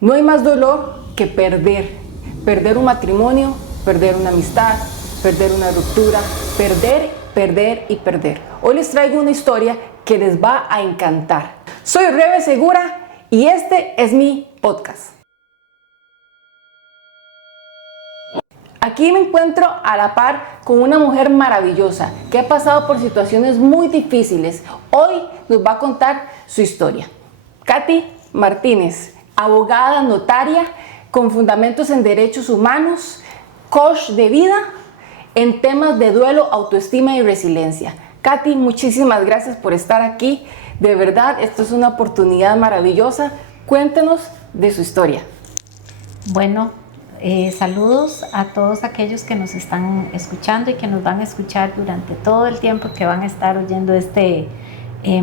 No hay más dolor que perder. Perder un matrimonio, perder una amistad, perder una ruptura, perder, perder y perder. Hoy les traigo una historia que les va a encantar. Soy Rebe Segura y este es mi podcast. Aquí me encuentro a la par con una mujer maravillosa que ha pasado por situaciones muy difíciles. Hoy nos va a contar su historia. Katy Martínez, abogada, notaria, con fundamentos en derechos humanos, coach de vida en temas de duelo, autoestima y resiliencia. Katy, muchísimas gracias por estar aquí. De verdad, esto es una oportunidad maravillosa. Cuéntenos de su historia. Bueno, saludos a todos aquellos que nos están escuchando y que nos van a escuchar durante todo el tiempo que van a estar oyendo este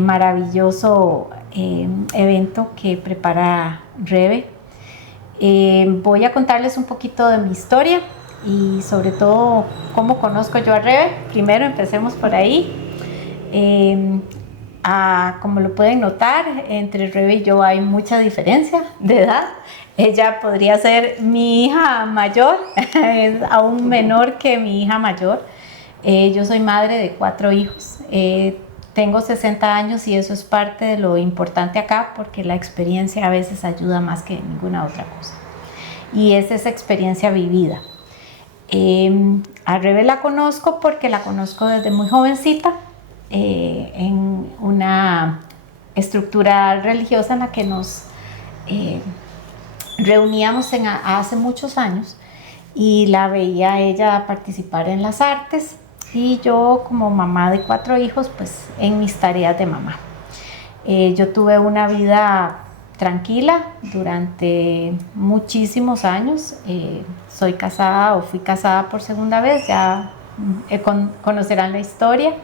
maravilloso evento que prepara Rebe. Voy a contarles un poquito de mi historia y sobre todo cómo conozco yo a Rebe. Primero empecemos por ahí. Como lo pueden notar, entre Rebe y yo hay mucha diferencia de edad. Ella podría ser mi hija mayor, es aún menor que mi hija mayor. Yo soy madre de 4 hijos. Tengo 60 años y eso es parte de lo importante acá porque la experiencia a veces ayuda más que ninguna otra cosa. Y es esa experiencia vivida. A Rebe la conozco porque la conozco desde muy jovencita en una estructura religiosa en la que nos reuníamos hace muchos años y la veía a ella participar en las artes y yo como mamá de 4 hijos pues en mis tareas de mamá. Yo tuve una vida tranquila durante muchísimos años. Soy casada o fui casada por segunda vez, ya conocerán la historia.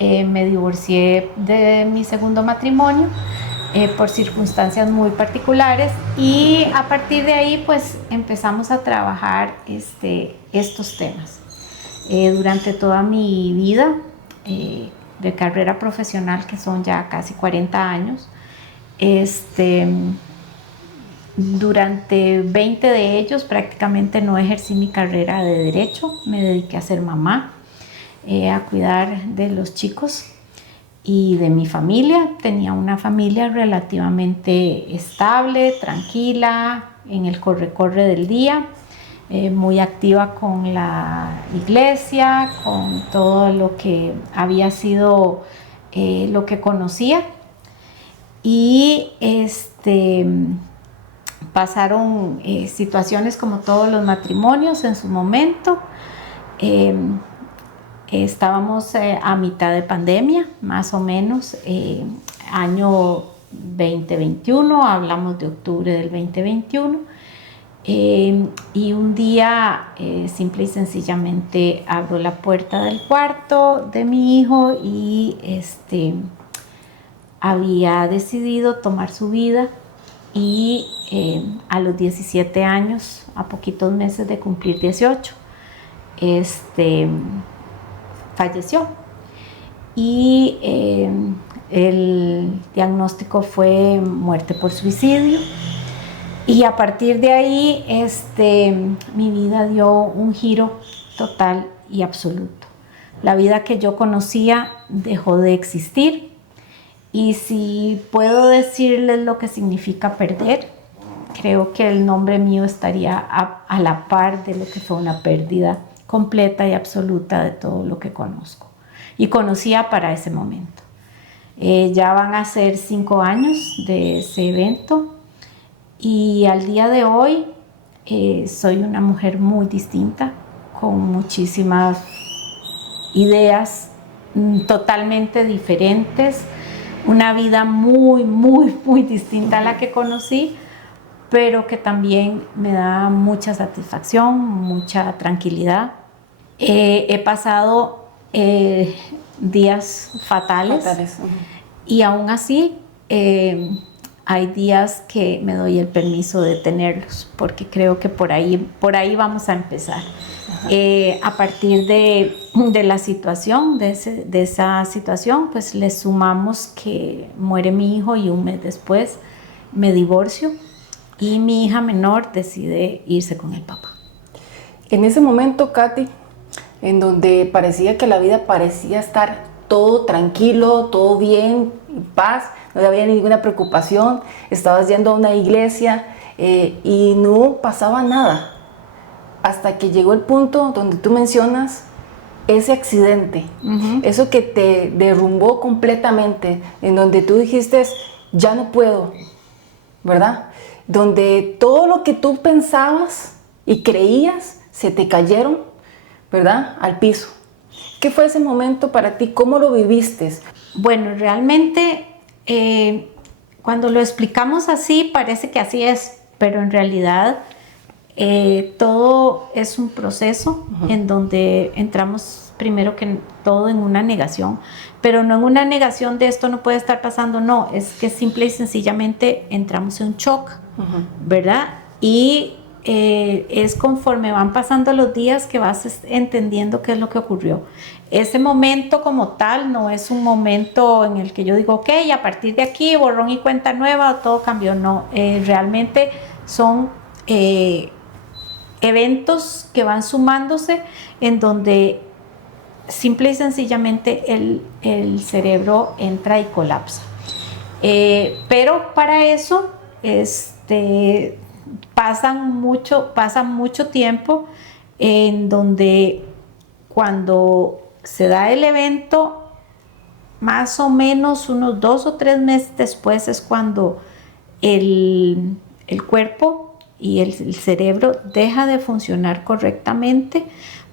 Me divorcié de mi segundo matrimonio por circunstancias muy particulares y a partir de ahí pues empezamos a trabajar estos temas. Durante toda mi vida de carrera profesional, que son ya casi 40 años, durante 20 de ellos prácticamente no ejercí mi carrera de derecho, me dediqué a ser mamá, a cuidar de los chicos y de mi familia. Tenía una familia relativamente estable, tranquila, en el corre-corre del día, muy activa con la iglesia, con todo lo que había sido lo que conocía. Y pasaron situaciones como todos los matrimonios en su momento. Estábamos a mitad de pandemia, más o menos, año 2021, hablamos de octubre del 2021, y un día simple y sencillamente abro la puerta del cuarto de mi hijo y había decidido tomar su vida y a los 17 años, a poquitos meses de cumplir 18, falleció y el diagnóstico fue muerte por suicidio y a partir de ahí mi vida dio un giro total y absoluto. La vida que yo conocía dejó de existir y si puedo decirles lo que significa perder, creo que el nombre mío estaría a la par de lo que fue una pérdida completa y absoluta de todo lo que conozco y conocía para ese momento. Ya van a ser 5 años de ese evento y al día de hoy soy una mujer muy distinta, con muchísimas ideas totalmente diferentes, una vida muy, muy, muy distinta a la que conocí, pero que también me da mucha satisfacción, mucha tranquilidad. He pasado días fatales. Y aún así hay días que me doy el permiso de tenerlos, porque creo que por ahí vamos a empezar. A partir de la situación, de esa situación, pues le sumamos que muere mi hijo y un mes después me divorcio. y mi hija menor decide irse con el papá. En ese momento, Katy, en donde parecía que la vida parecía estar todo tranquilo, todo bien, en paz, no había ninguna preocupación, estabas yendo a una iglesia y no pasaba nada, hasta que llegó el punto donde tú mencionas ese accidente, eso que te derrumbó completamente, en donde tú dijiste, ya no puedo, ¿verdad? Donde todo lo que tú pensabas y creías se te cayeron, ¿verdad? Al piso. ¿Qué fue ese momento para ti? ¿Cómo lo viviste? Bueno, realmente cuando lo explicamos así parece que así es, pero en realidad todo es un proceso en donde entramos primero que todo en una negación, pero no en una negación de esto no puede estar pasando, no, es que simple y sencillamente entramos en un shock, ¿verdad? Y es conforme van pasando los días que vas entendiendo qué es lo que ocurrió. Ese momento como tal no es un momento en el que yo digo, ok, a partir de aquí, borrón y cuenta nueva, todo cambió. No, realmente son eventos que van sumándose en donde simple y sencillamente el cerebro entra y colapsa. Pero para eso pasa mucho tiempo en donde cuando se da el evento, más o menos unos 2 o 3 meses después es cuando el cuerpo y el cerebro deja de funcionar correctamente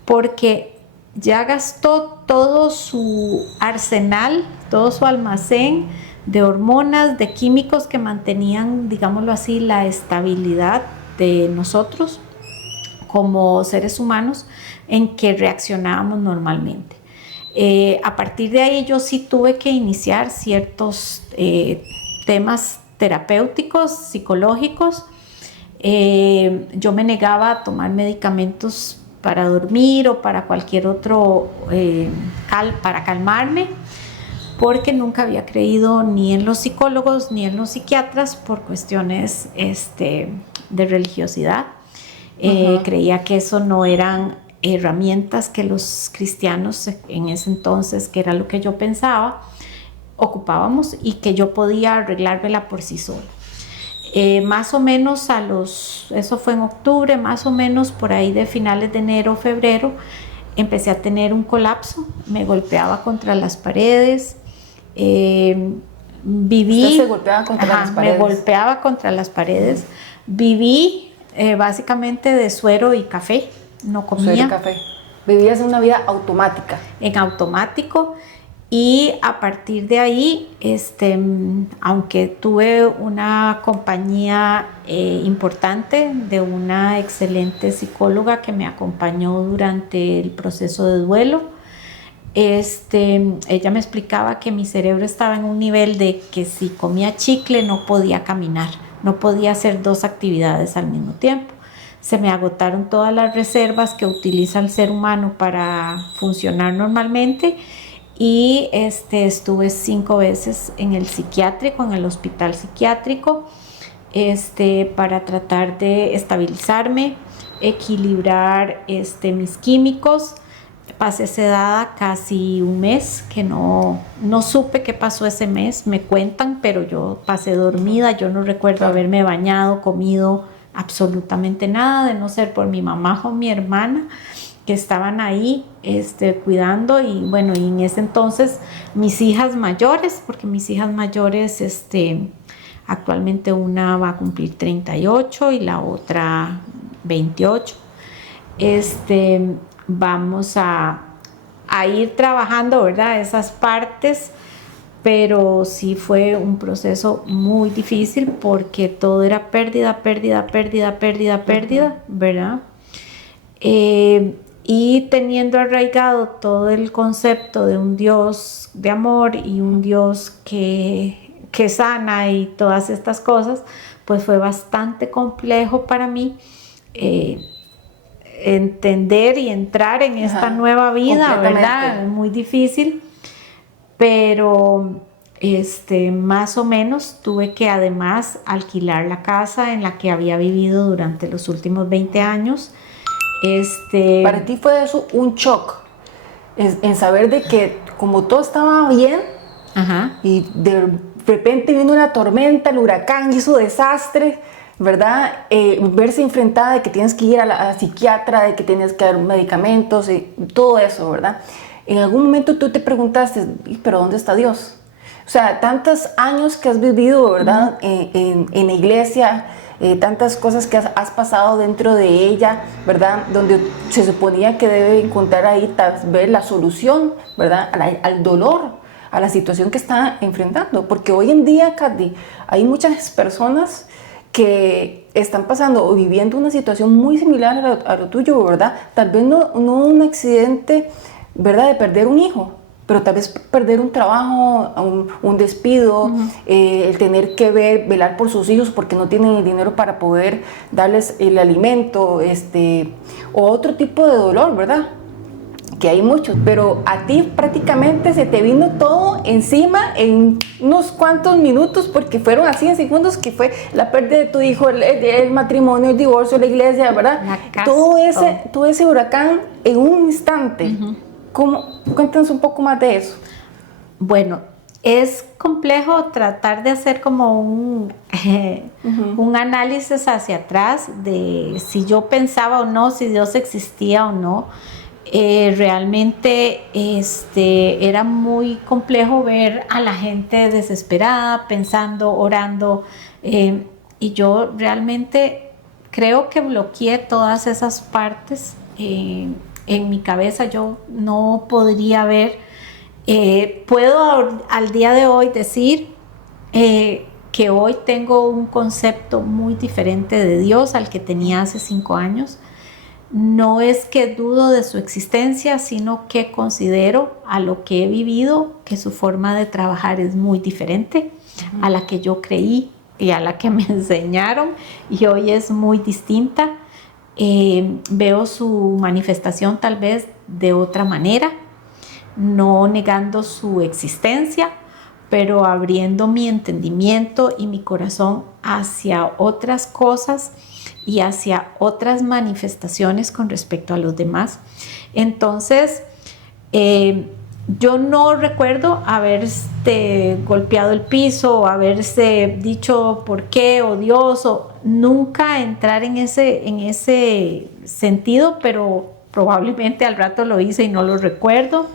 porque ya gastó todo su arsenal, todo su almacén de hormonas, de químicos que mantenían, digámoslo así, la estabilidad de nosotros como seres humanos en que reaccionábamos normalmente. A partir de ahí yo sí tuve que iniciar ciertos temas terapéuticos, psicológicos. Yo me negaba a tomar medicamentos para dormir o para cualquier otro, para calmarme, porque nunca había creído ni en los psicólogos ni en los psiquiatras por cuestiones de religiosidad. Creía que eso no eran herramientas que los cristianos en ese entonces, que era lo que yo pensaba, ocupábamos y que yo podía arreglármela por sí sola. Más o menos eso fue en octubre, más o menos por ahí de finales de enero, febrero, empecé a tener un colapso, me golpeaba contra las paredes, viví... ¿Usted se golpeaba contra las paredes? Me golpeaba contra las paredes, viví básicamente de suero y café, no comía. Suero y café. Vivías en una vida automática. En automático. Y a partir de ahí, aunque tuve una compañía importante de una excelente psicóloga que me acompañó durante el proceso de duelo, ella me explicaba que mi cerebro estaba en un nivel de que si comía chicle no podía caminar, no podía hacer 2 actividades al mismo tiempo. Se me agotaron todas las reservas que utiliza el ser humano para funcionar normalmente. Y estuve 5 veces en el psiquiátrico, en el hospital psiquiátrico, para tratar de estabilizarme, equilibrar mis químicos. Pasé sedada casi un mes, que no supe qué pasó ese mes, me cuentan, pero yo pasé dormida, yo no recuerdo haberme bañado, comido absolutamente nada, de no ser por mi mamá o mi hermana, que estaban ahí cuidando. Y bueno, y en ese entonces mis hijas mayores, porque mis hijas mayores actualmente una va a cumplir 38 y la otra 28, vamos a ir trabajando, ¿verdad? Esas partes, pero sí fue un proceso muy difícil porque todo era pérdida, ¿verdad? Y teniendo arraigado todo el concepto de un Dios de amor y un Dios que sana y todas estas cosas, pues fue bastante complejo para mí entender y entrar en esta nueva vida, ¿verdad? Muy difícil, pero más o menos tuve que además alquilar la casa en la que había vivido durante los últimos 20 años. Para ti fue eso un shock, en saber de que como todo estaba bien, Ajá. y de repente vino una tormenta, el huracán hizo desastre, ¿verdad? Verse enfrentada de que tienes que ir a la psiquiatra, de que tienes que dar medicamentos, todo eso, ¿verdad? En algún momento tú te preguntaste, ¿pero dónde está Dios? O sea, tantos años que has vivido, ¿verdad? En la iglesia, tantas cosas que has pasado dentro de ella, ¿verdad? Donde se suponía que debe encontrar ahí tal vez la solución, ¿verdad? Al dolor, a la situación que está enfrentando. Porque hoy en día, Katy, hay muchas personas que están pasando o viviendo una situación muy similar a lo tuyo, ¿verdad? Tal vez no un accidente, ¿verdad? De perder un hijo, pero tal vez perder un trabajo, un despido, el tener que velar por sus hijos porque no tienen el dinero para poder darles el alimento, o otro tipo de dolor, ¿verdad? Que hay muchos, pero a ti prácticamente se te vino todo encima en unos cuantos minutos, porque fueron así en segundos, que fue la pérdida de tu hijo, el matrimonio, el divorcio, la iglesia, ¿verdad? Todo ese huracán en un instante. Cuéntanos un poco más de eso. Bueno, es complejo tratar de hacer como un análisis hacia atrás de si yo pensaba o no, si Dios existía o no. Realmente era muy complejo ver a la gente desesperada, pensando, orando, y yo realmente creo que bloqueé todas esas partes en mi cabeza. Yo no podría ver, puedo al día de hoy decir que hoy tengo un concepto muy diferente de Dios al que tenía hace 5 años. No es que dudo de su existencia, sino que considero a lo que he vivido que su forma de trabajar es muy diferente a la que yo creí y a la que me enseñaron, y hoy es muy distinta. Veo su manifestación tal vez de otra manera, no negando su existencia, pero abriendo mi entendimiento y mi corazón hacia otras cosas y hacia otras manifestaciones con respecto a los demás. Entonces, yo no recuerdo haber golpeado el piso o haberse dicho por qué o Dios, o nunca entrar en ese sentido, pero probablemente al rato lo hice y no lo recuerdo.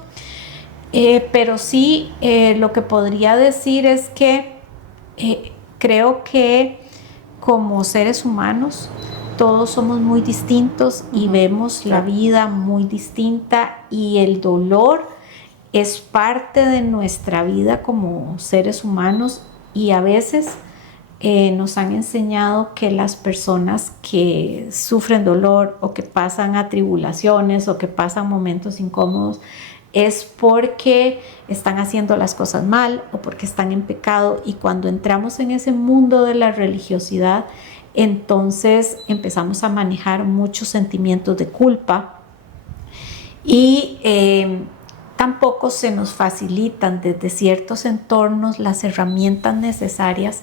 Pero sí, lo que podría decir es que creo que como seres humanos todos somos muy distintos y vemos la vida muy distinta, y el dolor es parte de nuestra vida como seres humanos, y a veces nos han enseñado que las personas que sufren dolor o que pasan atribulaciones o que pasan momentos incómodos es porque están haciendo las cosas mal o porque están en pecado. Y cuando entramos en ese mundo de la religiosidad, entonces empezamos a manejar muchos sentimientos de culpa, y tampoco se nos facilitan desde ciertos entornos las herramientas necesarias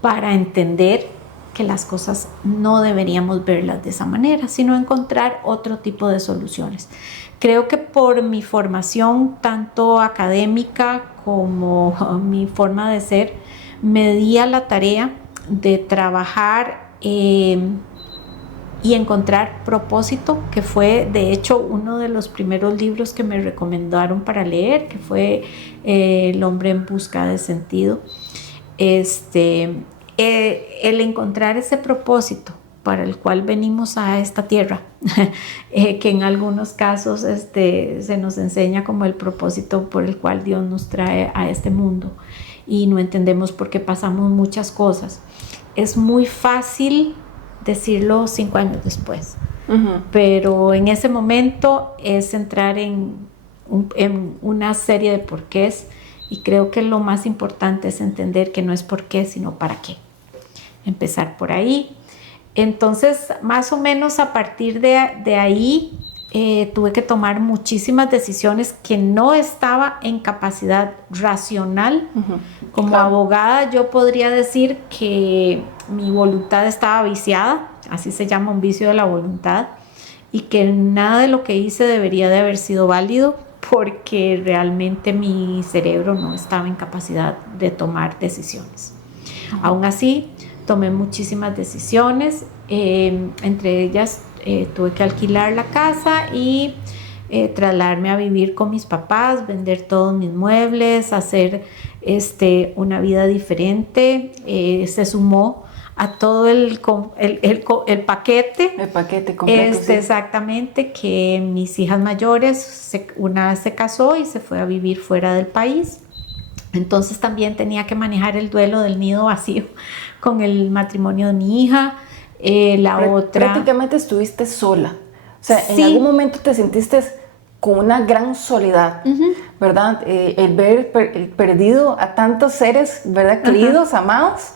para entender que las cosas no deberíamos verlas de esa manera, sino encontrar otro tipo de soluciones. Creo que por mi formación, tanto académica como mi forma de ser, me di a la tarea de trabajar y encontrar propósito, que fue de hecho uno de los primeros libros que me recomendaron para leer, que fue El hombre en busca de sentido. El encontrar ese propósito para el cual venimos a esta tierra, que en algunos casos se nos enseña como el propósito por el cual Dios nos trae a este mundo, y no entendemos por qué pasamos muchas cosas. Es muy fácil decirlo 5 años después, pero en ese momento es entrar en una serie de porqués, y creo que lo más importante es entender que no es por qué, sino para qué. Empezar por ahí. Entonces, más o menos a partir de ahí, tuve que tomar muchísimas decisiones que no estaba en capacidad racional. Como abogada yo podría decir que mi voluntad estaba viciada, así se llama un vicio de la voluntad, y que nada de lo que hice debería de haber sido válido porque realmente mi cerebro no estaba en capacidad de tomar decisiones. Aún así, tomé muchísimas decisiones, entre ellas tuve que alquilar la casa y trasladarme a vivir con mis papás, vender todos mis muebles, hacer una vida diferente. Se sumó a todo el paquete. El paquete completo. Sí. Exactamente, que mis hijas mayores, una se casó y se fue a vivir fuera del país. Entonces también tenía que manejar el duelo del nido vacío con el matrimonio de mi hija. Prácticamente estuviste sola. O sea, sí. En algún momento te sentiste con una gran soledad, ¿verdad? El ver perdido a tantos seres, ¿verdad? Queridos, amados.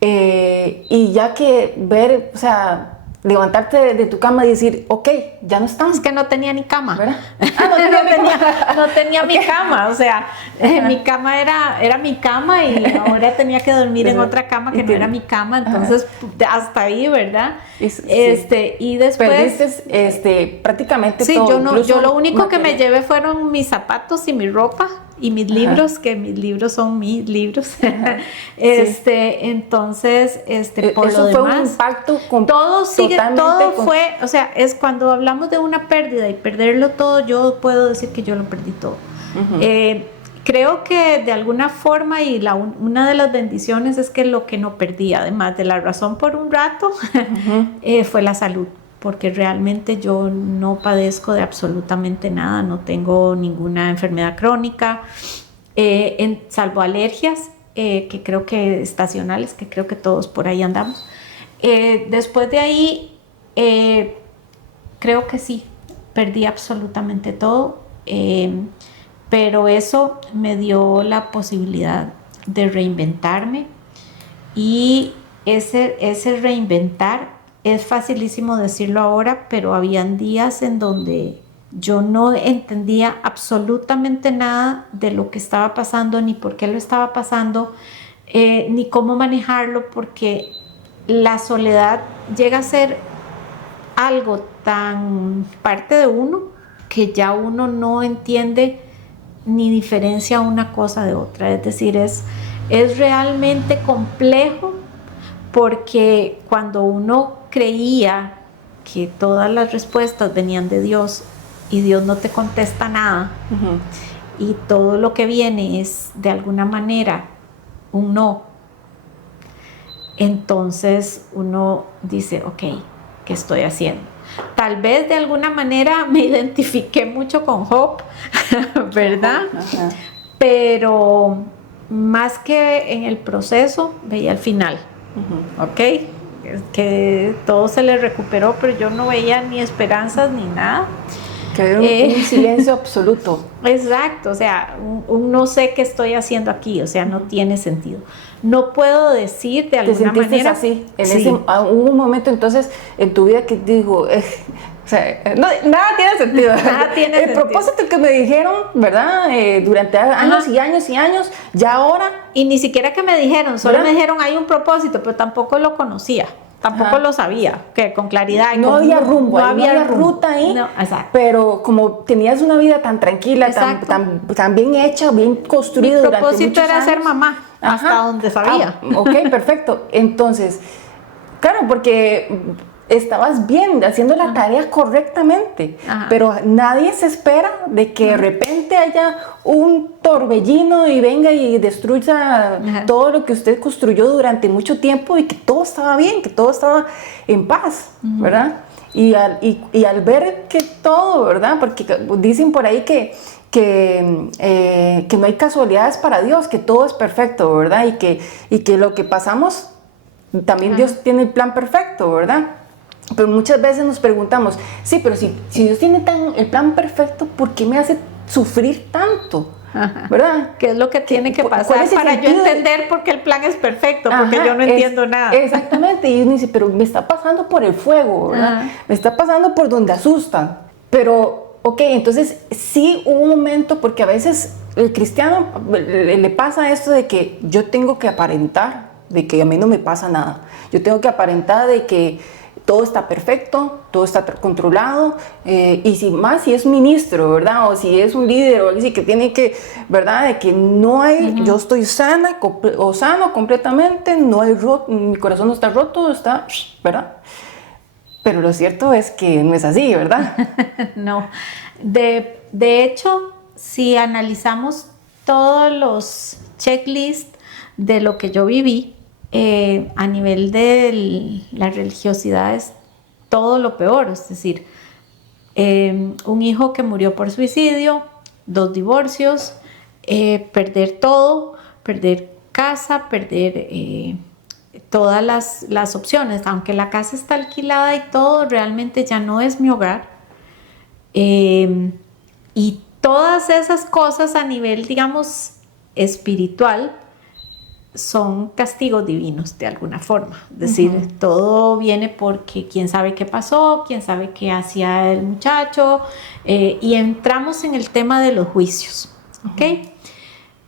Y ya que ver, o sea, levantarte de tu cama y decir, ok, ya no estamos. Es que no tenía ni cama. ¿Verdad? No tenía mi cama, o sea, mi cama era mi cama y ahora tenía que dormir en otra cama que no era mi cama, entonces hasta ahí, ¿verdad? Y después perdiste prácticamente sí, todo. yo lo único que me llevé fueron mis zapatos y mi ropa y mis libros, que mis libros son mis libros. Entonces, por eso lo fue demás, un impacto todo fue, o sea, es cuando hablamos de una pérdida y perderlo todo, yo puedo decir que yo lo perdí todo. Creo que de alguna forma, y una de las bendiciones es que lo que no perdí, además de la razón por un rato, fue la salud, porque realmente yo no padezco de absolutamente nada, no tengo ninguna enfermedad crónica, salvo alergias, que creo que estacionales, que creo que todos por ahí andamos. Después de ahí, creo que sí, perdí absolutamente todo, pero eso me dio la posibilidad de reinventarme, y ese reinventar es facilísimo decirlo ahora, pero habían días en donde yo no entendía absolutamente nada de lo que estaba pasando, ni por qué lo estaba pasando, ni cómo manejarlo, porque la soledad llega a ser algo tan parte de uno que ya uno no entiende ni diferencia una cosa de otra. Es decir, es realmente complejo, porque cuando uno creía que todas las respuestas venían de Dios y Dios no te contesta nada, y todo lo que viene es de alguna manera un no, entonces uno dice, ok, ¿qué estoy haciendo? Tal vez de alguna manera me identifiqué mucho con Job, ¿verdad? Pero más que en el proceso, veía el final, ¿ok? Que todo se le recuperó, pero yo no veía ni esperanzas ni nada. Quedó un silencio absoluto. Exacto, o sea, un no sé qué estoy haciendo aquí, o sea, no tiene sentido. No puedo decir de alguna manera. Así? Hubo un momento entonces en tu vida que digo, o sea, nada tiene sentido. Nada tiene sentido. El propósito que me dijeron, ¿verdad? Durante años y años y años, ya ahora. Y ni siquiera que me dijeron, solo me dijeron hay un propósito, pero tampoco lo conocía. Tampoco lo sabía, que con claridad. No había rumbo, no había ruta ahí. No, pero como tenías una vida tan tranquila, tan bien hecha, bien construida durante muchos años. Mi propósito era ser mamá, hasta donde sabía. Ok, perfecto. Entonces, claro, porque estabas bien, haciendo la tarea correctamente, pero nadie se espera de que de repente haya un torbellino y venga y destruya todo lo que usted construyó durante mucho tiempo, y que todo estaba bien, que todo estaba en paz, ¿verdad? Y al ver que todo, ¿verdad? Porque dicen por ahí que no hay casualidades para Dios, que todo es perfecto, ¿verdad? Y que lo que pasamos, también Dios tiene el plan perfecto, ¿verdad? Pero muchas veces nos preguntamos, sí, pero si Dios tiene el plan perfecto, ¿por qué me hace sufrir tanto? ¿Verdad? ¿Qué es lo que tiene que pasar para yo entender por qué el plan es perfecto? Porque yo no entiendo nada. Exactamente, y uno dice, pero me está pasando por el fuego, ¿verdad? Me está pasando por donde asusta. Pero, ok, entonces sí hubo un momento, porque a veces el cristiano le pasa esto de que yo tengo que aparentar de que a mí no me pasa nada. Yo tengo que aparentar de que todo está perfecto, todo está controlado, y si es ministro, ¿verdad? O si es un líder o algo así que tiene que, ¿verdad? De que no hay, yo estoy sana o sano completamente, no hay mi corazón no está roto, está, ¿verdad? Pero lo cierto es que no es así, ¿verdad? No. De hecho, si analizamos todos los checklists de lo que yo viví, a nivel de la religiosidad es todo lo peor, es decir, un hijo que murió por suicidio, 2 divorcios, perder todo, perder casa, perder todas las opciones, aunque la casa está alquilada y todo, realmente ya no es mi hogar. Y todas esas cosas a nivel, digamos, espiritual, son castigos divinos de alguna forma. Es decir, todo viene porque quién sabe qué pasó, quién sabe qué hacía el muchacho, y entramos en el tema de los juicios, ¿ok?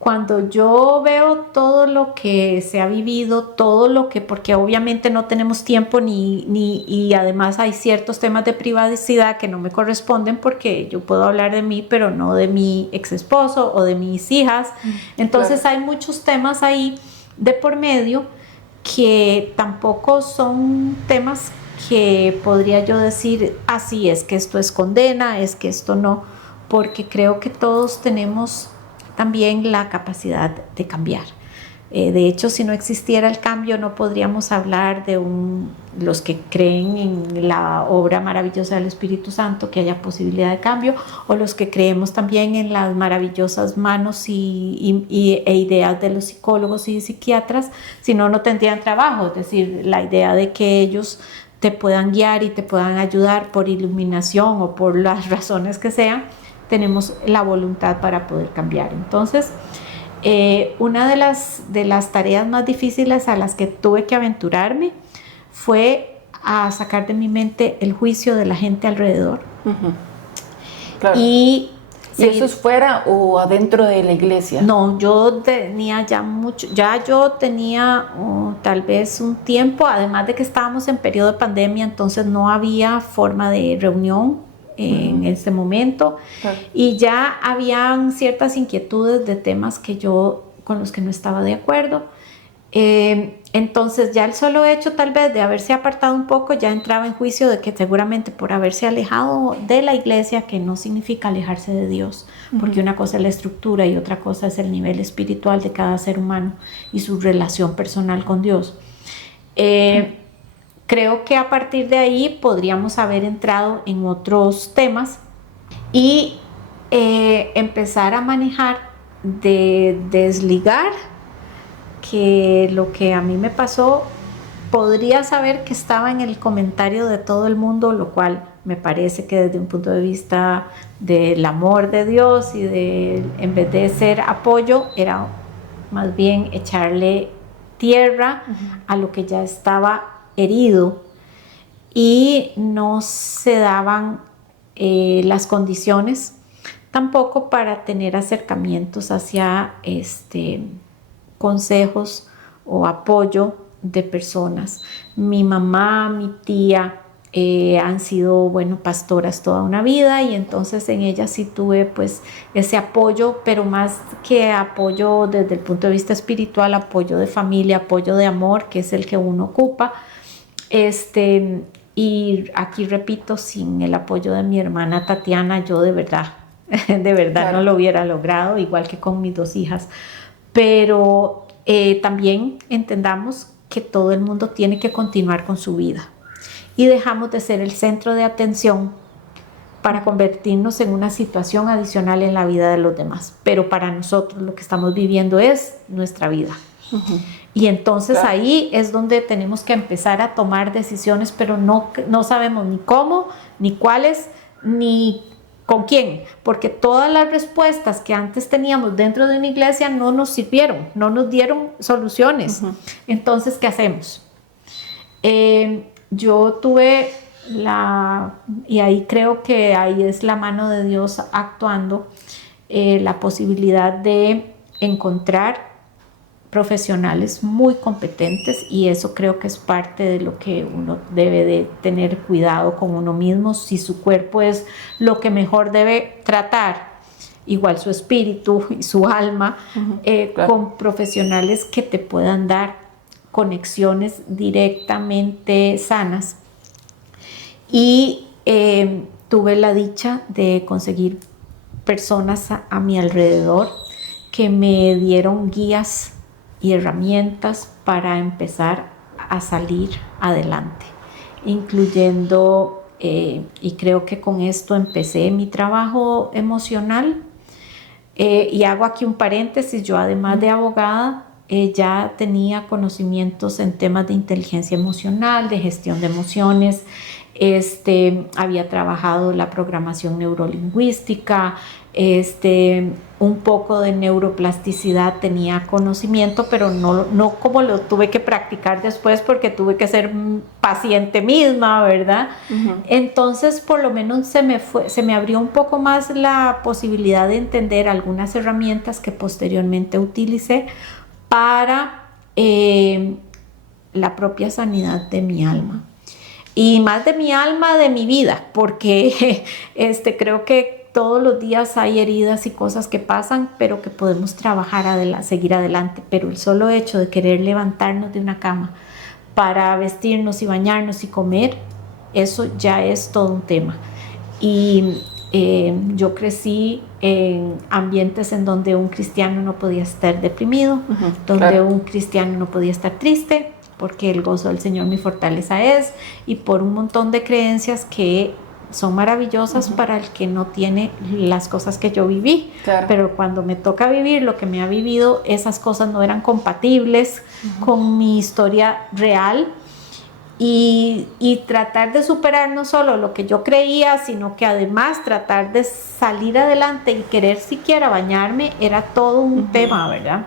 Cuando yo veo todo lo que se ha vivido, todo lo que, porque obviamente no tenemos tiempo y además hay ciertos temas de privacidad que no me corresponden porque yo puedo hablar de mí, pero no de mi ex esposo o de mis hijas. Entonces claro, hay muchos temas ahí de por medio que tampoco son temas que podría yo decir, así es que esto es condena, es que esto no, porque creo que todos tenemos también la capacidad de cambiar. De hecho, si no existiera el cambio, no podríamos hablar de los que creen en la obra maravillosa del Espíritu Santo, que haya posibilidad de cambio, o los que creemos también en las maravillosas manos e ideas de los psicólogos y psiquiatras, si no, no tendrían trabajo. Es decir, la idea de que ellos te puedan guiar y te puedan ayudar por iluminación o por las razones que sean, tenemos la voluntad para poder cambiar. Entonces, una de las tareas más difíciles a las que tuve que aventurarme fue a sacar de mi mente el juicio de la gente alrededor. Claro. ¿Y eso es fuera o adentro de la iglesia? No, yo tenía yo tenía tal vez un tiempo, además de que estábamos en periodo de pandemia, entonces no había forma de reunión en ese momento, claro, y ya habían ciertas inquietudes de temas con los que no estaba de acuerdo. Entonces ya el solo hecho tal vez de haberse apartado un poco ya entraba en juicio de que seguramente por haberse alejado de la iglesia, que no significa alejarse de Dios, porque una cosa es la estructura y otra cosa es el nivel espiritual de cada ser humano y su relación personal con Dios. Creo que a partir de ahí podríamos haber entrado en otros temas y empezar a manejar, de desligar que lo que a mí me pasó podría saber que estaba en el comentario de todo el mundo, lo cual me parece que desde un punto de vista del amor de Dios y en vez de ser apoyo, era más bien echarle tierra a lo que ya estaba herido, y no se daban las condiciones tampoco para tener acercamientos hacia consejos o apoyo de personas. Mi mamá, mi tía han sido, pastoras toda una vida, y entonces en ellas sí tuve pues ese apoyo, pero más que apoyo desde el punto de vista espiritual, apoyo de familia, apoyo de amor, que es el que uno ocupa. Y aquí repito, sin el apoyo de mi hermana Tatiana, yo de verdad claro, no lo hubiera logrado, igual que con mis 2 hijas. Pero también entendamos que todo el mundo tiene que continuar con su vida y dejamos de ser el centro de atención para convertirnos en una situación adicional en la vida de los demás. Pero para nosotros lo que estamos viviendo es nuestra vida. Y entonces claro, ahí es donde tenemos que empezar a tomar decisiones, pero no sabemos ni cómo, ni cuáles, ni con quién, porque todas las respuestas que antes teníamos dentro de una iglesia no nos sirvieron, no nos dieron soluciones. Entonces, ¿qué hacemos? Yo tuve y ahí creo que ahí es la mano de Dios actuando, la posibilidad de encontrar profesionales muy competentes, y eso creo que es parte de lo que uno debe de tener cuidado con uno mismo. Si su cuerpo es lo que mejor debe tratar, igual su espíritu y su alma, claro. con profesionales que te puedan dar conexiones directamente sanas. Y tuve la dicha de conseguir personas a mi alrededor que me dieron guías y herramientas para empezar a salir adelante, incluyendo, y creo que con esto empecé mi trabajo emocional. Y hago aquí un paréntesis: yo, además de abogada, ya tenía conocimientos en temas de inteligencia emocional, de gestión de emociones. Había trabajado la programación neurolingüística, un poco de neuroplasticidad tenía conocimiento, pero no como lo tuve que practicar después, porque tuve que ser paciente misma, ¿verdad? Entonces, por lo menos se me abrió un poco más la posibilidad de entender algunas herramientas que posteriormente utilicé para la propia sanidad de mi alma. Y más de mi alma, de mi vida, porque creo que todos los días hay heridas y cosas que pasan, pero que podemos trabajar, seguir adelante. Pero el solo hecho de querer levantarnos de una cama para vestirnos y bañarnos y comer, eso ya es todo un tema. Y yo crecí en ambientes en donde un cristiano no podía estar deprimido, donde claro. un cristiano no podía estar triste, porque el gozo del Señor mi fortaleza es, y por un montón de creencias que son maravillosas para el que no tiene las cosas que yo viví. Claro. Pero cuando me toca vivir lo que me ha vivido, esas cosas no eran compatibles con mi historia real. Y tratar de superar no solo lo que yo creía, sino que además tratar de salir adelante y querer siquiera bañarme, era todo un tema, ¿verdad?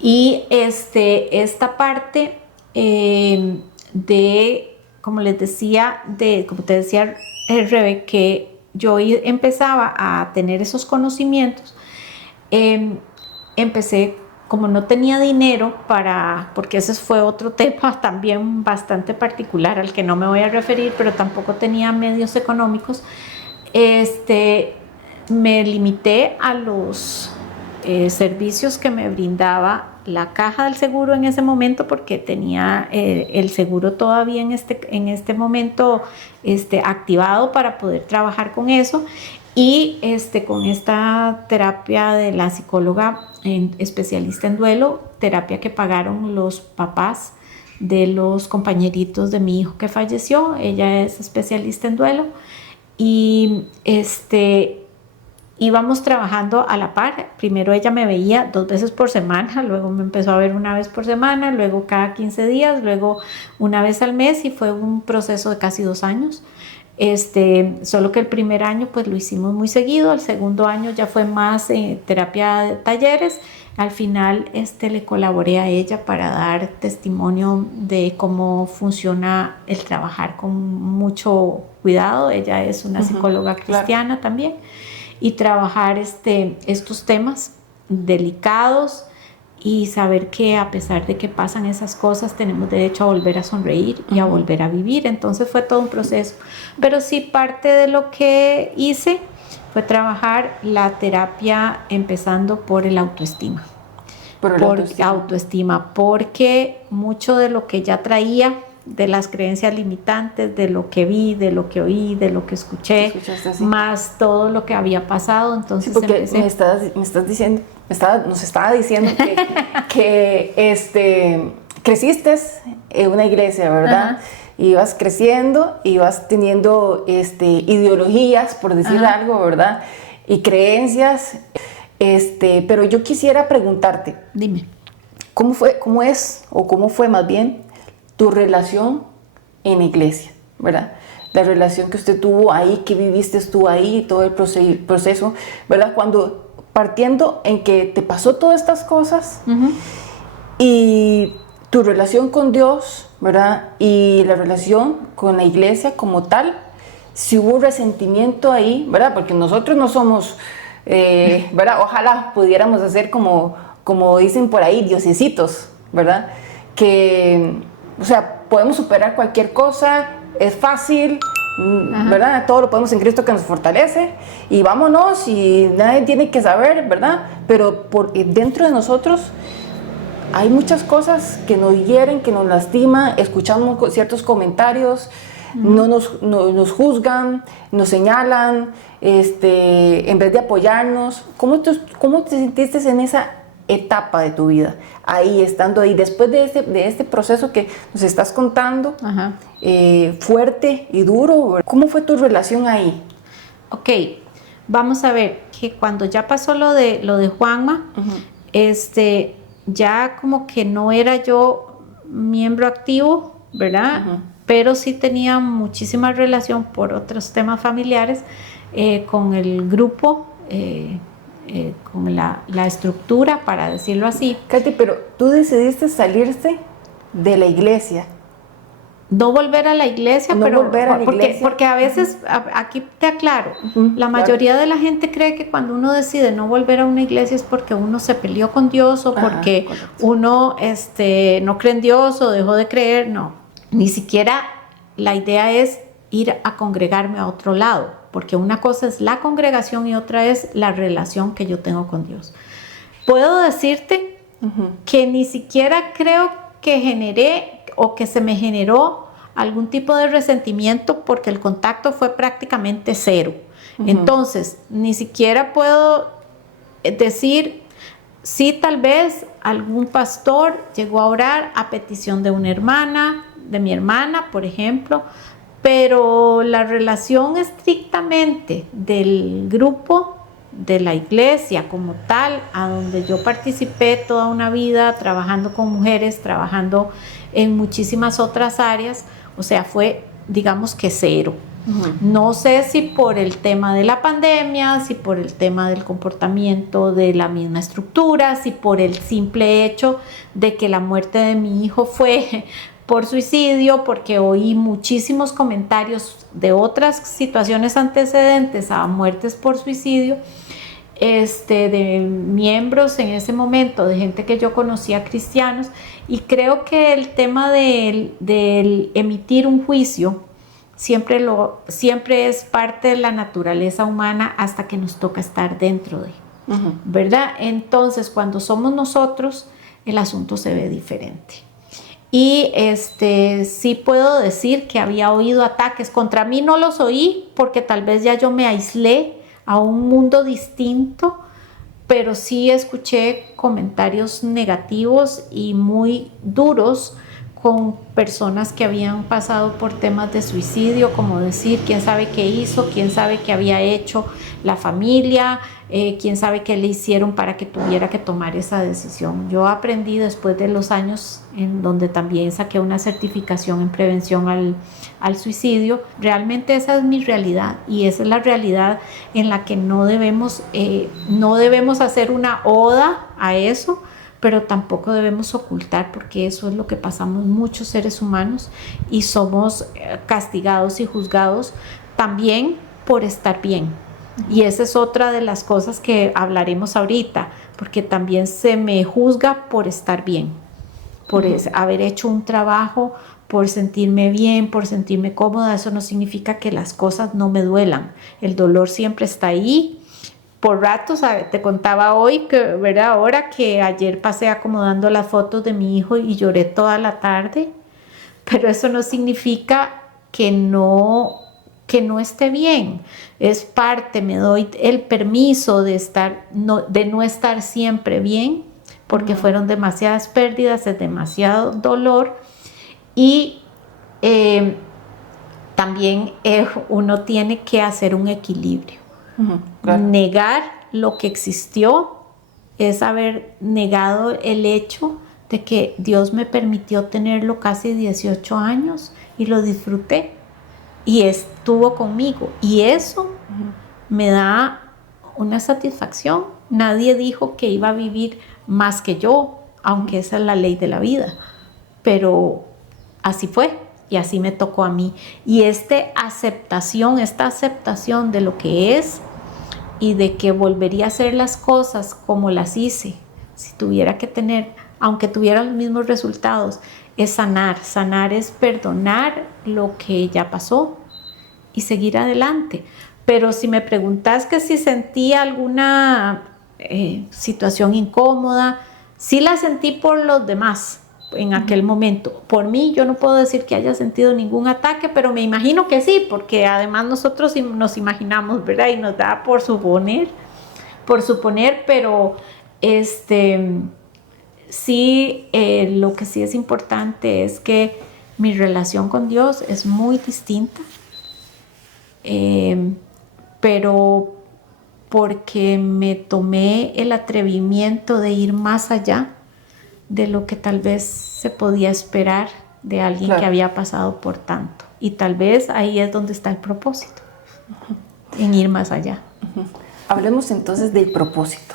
Y esta parte como les decía, como te decía, Rebe, que yo empezaba a tener esos conocimientos. Empecé, como no tenía dinero porque ese fue otro tema también bastante particular al que no me voy a referir, pero tampoco tenía medios económicos, me limité a los servicios que me brindaba la caja del seguro en ese momento, porque tenía el seguro todavía en este momento activado para poder trabajar con eso. Y con esta terapia de la psicóloga especialista en duelo, terapia que pagaron los papás de los compañeritos de mi hijo que falleció. Ella es especialista en duelo, y íbamos trabajando a la par. Primero ella me veía 2 veces por semana, luego me empezó a ver 1 vez por semana, luego cada 15 días, luego 1 vez al mes, y fue un proceso de casi 2 años. Solo que el primer año pues lo hicimos muy seguido, el segundo año ya fue más terapia de talleres. Al final le colaboré a ella para dar testimonio de cómo funciona el trabajar con mucho cuidado. Ella es una psicóloga cristiana, claro, también, y trabajar estos temas delicados, y saber que a pesar de que pasan esas cosas, tenemos derecho a volver a sonreír y a volver a vivir. Entonces fue todo un proceso, pero sí, parte de lo que hice fue trabajar la terapia empezando por el autoestima. Por autoestima, porque mucho de lo que ya traía, de las creencias limitantes, de lo que vi, de lo que oí, de lo que escuché, más todo lo que había pasado. Entonces, sí, porque nos estaba diciendo que creciste en una iglesia, ¿verdad? Ibas creciendo, ibas teniendo ideologías, por decir algo, ¿verdad? Y creencias, pero yo quisiera preguntarte, dime, ¿cómo fue más bien tu relación en la iglesia, ¿verdad? La relación que usted tuvo ahí, que viviste tú ahí, todo el proceso, ¿verdad? Partiendo en que te pasó todas estas cosas, y tu relación con Dios, ¿verdad? Y la relación con la iglesia como tal, si hubo resentimiento ahí, ¿verdad? Porque nosotros no somos, ¿verdad? Ojalá pudiéramos hacer como dicen por ahí, diosesitos, ¿verdad? Que, o sea, podemos superar cualquier cosa, es fácil, ¿verdad? Todo lo podemos en Cristo que nos fortalece y vámonos y nadie tiene que saber, ¿verdad? Pero dentro de nosotros hay muchas cosas que nos hieren, que nos lastiman, escuchamos ciertos comentarios, no nos juzgan, nos señalan, en vez de apoyarnos. ¿Cómo te sentiste en esa etapa de tu vida? Ahí, estando ahí, después de este proceso que nos estás contando, fuerte y duro, ¿cómo fue tu relación ahí? Ok, vamos a ver que cuando ya pasó lo de Juanma, ya como que no era yo miembro activo, ¿verdad? Pero sí tenía muchísima relación por otros temas familiares con el grupo, con la estructura, para decirlo así. Katy, pero tú decidiste salirte de la iglesia. No volver a la iglesia, no pero volver a la iglesia. Porque a veces, aquí te aclaro, la mayoría de la gente cree que cuando uno decide no volver a una iglesia es porque uno se peleó con Dios o porque uno no cree en Dios o dejó de creer. No, ni siquiera la idea es ir a congregarme a otro lado, porque una cosa es la congregación y otra es la relación que yo tengo con Dios. Puedo decirte que ni siquiera creo que generé o que se me generó algún tipo de resentimiento porque el contacto fue prácticamente cero. Entonces, ni siquiera puedo decir, sí, tal vez algún pastor llegó a orar a petición de una hermana, de mi hermana, por ejemplo, pero la relación estrictamente del grupo, de la iglesia como tal, a donde yo participé toda una vida trabajando con mujeres, trabajando en muchísimas otras áreas, o sea, fue, digamos que cero. No sé si por el tema de la pandemia, si por el tema del comportamiento de la misma estructura, si por el simple hecho de que la muerte de mi hijo fue por suicidio, porque oí muchísimos comentarios de otras situaciones antecedentes a muertes por suicidio, de miembros en ese momento, de gente que yo conocía cristianos, y creo que el tema del emitir un juicio siempre es parte de la naturaleza humana hasta que nos toca estar dentro de, ¿verdad? Entonces, cuando somos nosotros, el asunto se ve diferente. Y sí puedo decir que había oído ataques. Contra mí no los oí porque tal vez ya yo me aislé a un mundo distinto, pero sí escuché comentarios negativos y muy duros con personas que habían pasado por temas de suicidio, como decir quién sabe qué hizo, quién sabe qué había hecho la familia, quién sabe qué le hicieron para que tuviera que tomar esa decisión. Yo aprendí después de los años en donde también saqué una certificación en prevención al suicidio, realmente esa es mi realidad y esa es la realidad en la que no debemos hacer una oda a eso, pero tampoco debemos ocultar, porque eso es lo que pasamos muchos seres humanos y somos castigados y juzgados también por estar bien. Y esa es otra de las cosas que hablaremos ahorita, porque también se me juzga por estar bien, por haber hecho un trabajo, por sentirme bien, por sentirme cómoda. Eso no significa que las cosas no me duelan. El dolor siempre está ahí. Por ratos, te contaba hoy, ¿verdad? Ahora que ayer pasé acomodando las fotos de mi hijo y lloré toda la tarde, pero eso no significa que no esté bien. Es parte, me doy el permiso de no estar siempre bien, porque fueron demasiadas pérdidas, es demasiado dolor y también uno tiene que hacer un equilibrio. Claro. Negar lo que existió es haber negado el hecho de que Dios me permitió tenerlo casi 18 años y lo disfruté y estuvo conmigo, y eso me da una satisfacción. Nadie dijo que iba a vivir más que yo, aunque esa es la ley de la vida, pero así fue y así me tocó a mí. Y esta aceptación de lo que es y de que volvería a hacer las cosas como las hice, si tuviera que tener, aunque tuviera los mismos resultados, es sanar. Sanar es perdonar lo que ya pasó y seguir adelante. Pero si me preguntas que si sentía alguna situación incómoda, sí la sentí por los demás en aquel momento. Por mí, yo no puedo decir que haya sentido ningún ataque, pero me imagino que sí, porque además nosotros nos imaginamos, ¿verdad? Y nos da por suponer, pero sí, lo que sí es importante es que mi relación con Dios es muy distinta, pero porque me tomé el atrevimiento de ir más allá de lo que tal vez se podía esperar de alguien Claro. que había pasado por tanto. Y tal vez ahí es donde está el propósito, en ir más allá. Hablemos entonces del propósito.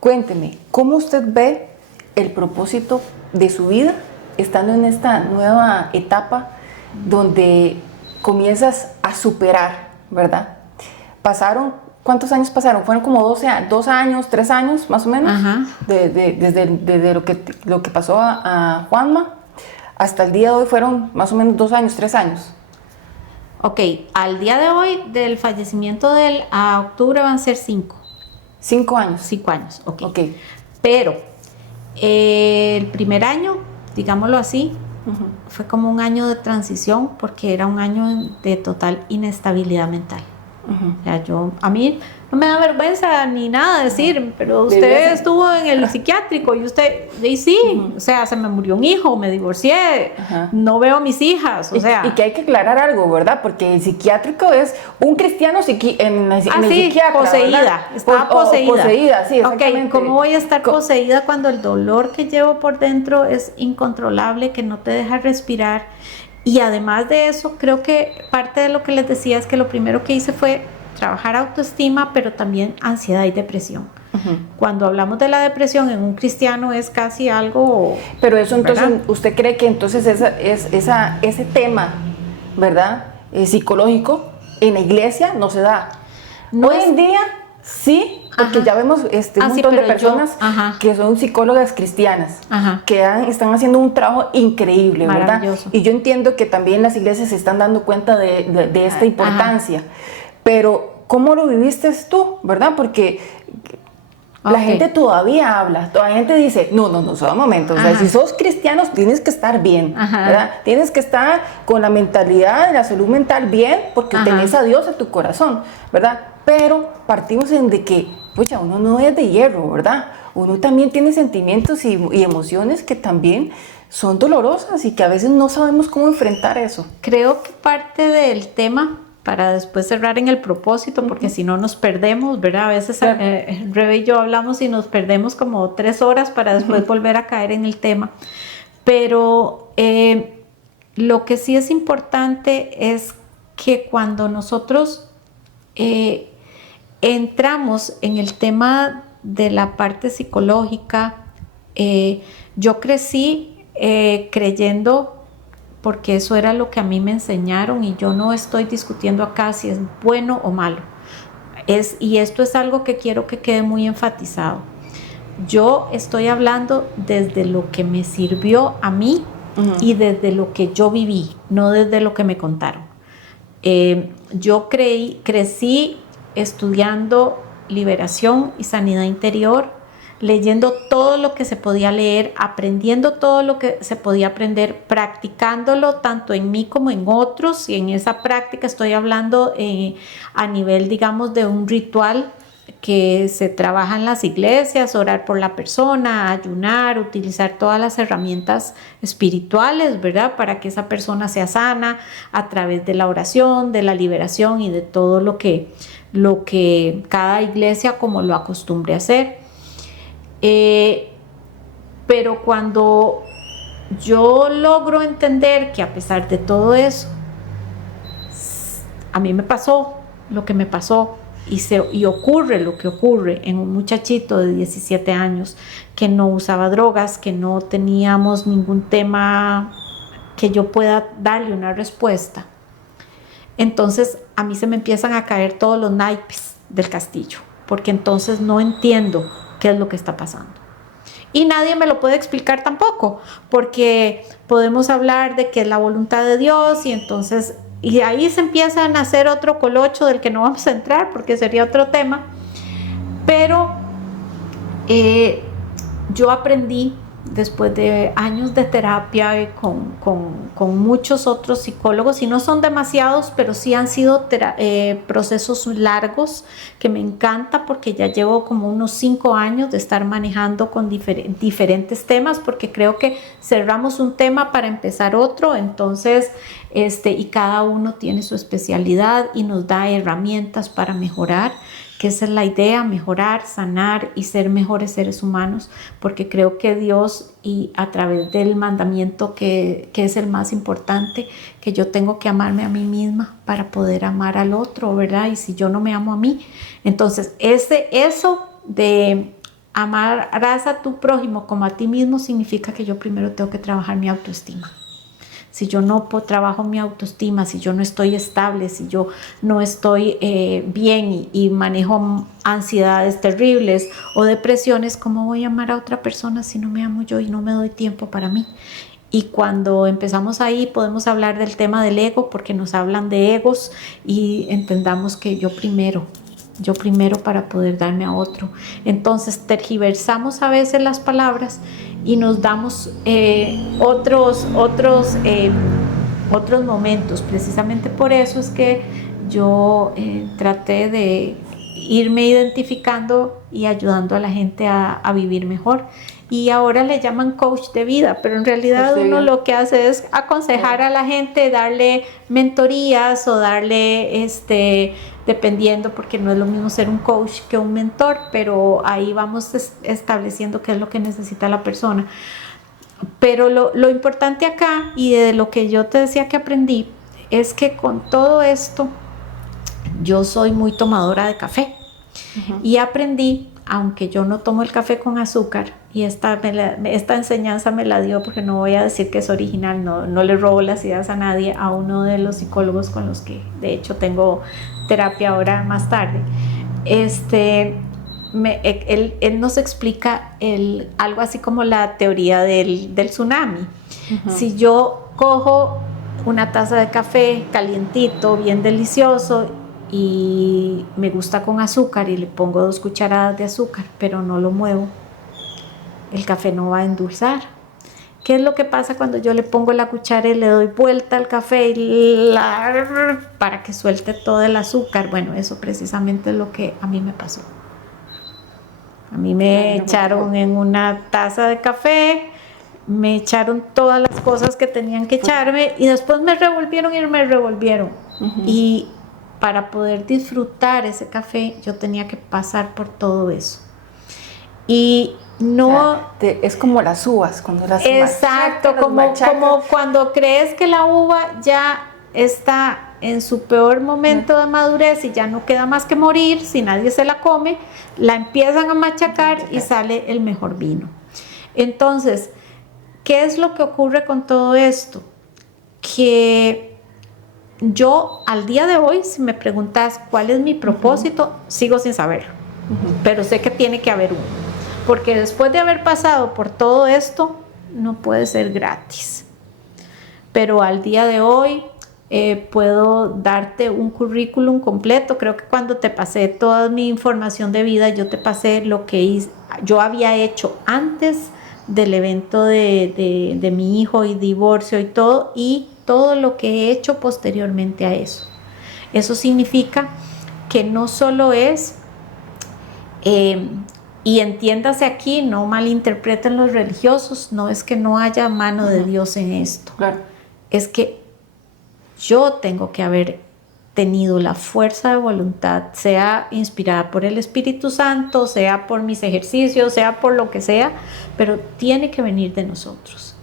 Cuénteme, ¿cómo usted ve el propósito de su vida estando en esta nueva etapa donde comienzas a superar, ¿verdad? ¿Cuántos años pasaron? Fueron como 2 años, 3 años más o menos, Ajá. desde lo que pasó a Juanma hasta el día de hoy fueron más o menos 2 años, 3 años. Ok, al día de hoy del fallecimiento de él a octubre van a ser 5. 5 años. 5 años, ok. Ok. Pero el primer año, digámoslo así, fue como un año de transición porque era un año de total inestabilidad mental. O sea, a mí no me da vergüenza ni nada decir, pero usted estuvo en el psiquiátrico y usted, y sí, o sea, se me murió un hijo, me divorcié, no veo a mis hijas, o sea. Y que hay que aclarar algo, ¿verdad? Porque el psiquiátrico es un cristiano en el psiquiatra, poseída, ¿verdad? estaba poseída. Poseída, sí, exactamente. Ok, ¿cómo voy a estar poseída cuando el dolor que llevo por dentro es incontrolable, que no te deja respirar? Y además de eso, creo que parte de lo que les decía es que lo primero que hice fue trabajar autoestima, pero también ansiedad y depresión. Cuando hablamos de la depresión en un cristiano es casi algo... Pero eso entonces, ¿verdad? ¿usted cree que entonces ese tema, ¿verdad? Psicológico en la iglesia no se da? No Hoy en día sí, porque ya vemos un montón de personas que son psicólogas cristianas, que están haciendo un trabajo increíble, ¿verdad? Y yo entiendo que también las iglesias se están dando cuenta de esta importancia. Pero, ¿cómo lo viviste tú, verdad? Porque la gente todavía habla, toda la gente dice, no, solo un momento, o sea, si sos cristiano tienes que estar bien, ¿verdad? Tienes que estar con la mentalidad, la salud mental bien, porque tenés a Dios en tu corazón, ¿verdad? Pero partimos de que, pucha, uno no es de hierro, ¿verdad? Uno también tiene sentimientos y emociones que también son dolorosas y que a veces no sabemos cómo enfrentar eso. Creo que parte del tema, para después cerrar en el propósito, porque si no nos perdemos, ¿verdad? A veces Rebe y yo hablamos y nos perdemos como 3 horas para después volver a caer en el tema. Pero lo que sí es importante es que cuando nosotros entramos en el tema de la parte psicológica, yo crecí creyendo, porque eso era lo que a mí me enseñaron y yo no estoy discutiendo acá si es bueno o malo. Y esto es algo que quiero que quede muy enfatizado. Yo estoy hablando desde lo que me sirvió a mí y desde lo que yo viví, no desde lo que me contaron. Yo crecí estudiando liberación y sanidad interior, leyendo todo lo que se podía leer, aprendiendo todo lo que se podía aprender, practicándolo tanto en mí como en otros, y en esa práctica estoy hablando a nivel, digamos, de un ritual que se trabaja en las iglesias, orar por la persona, ayunar, utilizar todas las herramientas espirituales, ¿verdad? Para que esa persona sea sana a través de la oración, de la liberación y de todo lo que cada iglesia como lo acostumbre a hacer. Pero cuando yo logro entender que a pesar de todo eso, a mí me pasó lo que me pasó y ocurre lo que ocurre en un muchachito de 17 años que no usaba drogas, que no teníamos ningún tema que yo pueda darle una respuesta, entonces a mí se me empiezan a caer todos los naipes del castillo, porque entonces no entiendo qué es lo que está pasando. Y nadie me lo puede explicar tampoco, porque podemos hablar de que es la voluntad de Dios y entonces, y ahí se empiezan a hacer otro colocho del que no vamos a entrar porque sería otro tema, pero yo aprendí después de años de terapia con muchos otros psicólogos, y no son demasiados, pero sí han sido procesos largos que me encanta, porque ya llevo como unos 5 años de estar manejando con diferentes temas, porque creo que cerramos un tema para empezar otro, entonces y cada uno tiene su especialidad y nos da herramientas para mejorar, que esa es la idea: mejorar, sanar y ser mejores seres humanos, porque creo que Dios, y a través del mandamiento que es el más importante, que yo tengo que amarme a mí misma para poder amar al otro, ¿verdad? Y si yo no me amo a mí, entonces eso de amarás a tu prójimo como a ti mismo significa que yo primero tengo que trabajar mi autoestima. Si yo no trabajo mi autoestima, si yo no estoy estable, si yo no estoy bien y manejo ansiedades terribles o depresiones, ¿cómo voy a amar a otra persona si no me amo yo y no me doy tiempo para mí? Y cuando empezamos ahí podemos hablar del tema del ego, porque nos hablan de egos, y entendamos que yo primero para poder darme a otro. Entonces tergiversamos a veces las palabras y nos damos otros momentos. Precisamente por eso es que yo traté de irme identificando y ayudando a la gente a vivir mejor. Y ahora le llaman coach de vida, pero en realidad uno lo que hace es aconsejar a la gente, darle mentorías o darle dependiendo, porque no es lo mismo ser un coach que un mentor, pero ahí vamos estableciendo qué es lo que necesita la persona. Pero lo importante acá, y de lo que yo te decía que aprendí, es que con todo esto yo soy muy tomadora de café. Y aprendí, aunque yo no tomo el café con azúcar, y esta enseñanza me la dio, porque no voy a decir que es original, no le robo las ideas a nadie, a uno de los psicólogos con los que de hecho tengo terapia ahora más tarde. Él nos explica algo así como la teoría del tsunami. Si yo cojo una taza de café calientito, bien delicioso, y me gusta con azúcar, y le pongo 2 cucharadas de azúcar, pero no lo muevo, el café no va a endulzar. ¿Qué es lo que pasa cuando yo le pongo la cuchara y le doy vuelta al café para que suelte todo el azúcar? Bueno, eso precisamente es lo que a mí me pasó. A mí me echaron en una taza de café, me echaron todas las cosas que tenían que echarme, y después me revolvieron. Y para poder disfrutar ese café yo tenía que pasar por todo eso. Y no, o sea, es como las uvas, cuando las uvas, exacto, como cuando crees que la uva ya está en su peor momento de madurez y ya no queda más que morir, si nadie se la come, la empiezan a machacar y sale el mejor vino. Entonces, ¿qué es lo que ocurre con todo esto? Que yo al día de hoy, si me preguntas cuál es mi propósito, sigo sin saberlo, pero sé que tiene que haber uno, porque después de haber pasado por todo esto, no puede ser gratis. Pero al día de hoy puedo darte un currículum completo. Creo que cuando te pasé toda mi información de vida, yo te pasé lo que yo había hecho antes del evento de mi hijo y divorcio y todo lo que he hecho posteriormente a eso. Eso significa que no solo es, y entiéndase aquí, no malinterpreten los religiosos, no es que no haya mano de Dios en esto. Claro. Es que yo tengo que haber tenido la fuerza de voluntad, sea inspirada por el Espíritu Santo, sea por mis ejercicios, sea por lo que sea, pero tiene que venir de nosotros.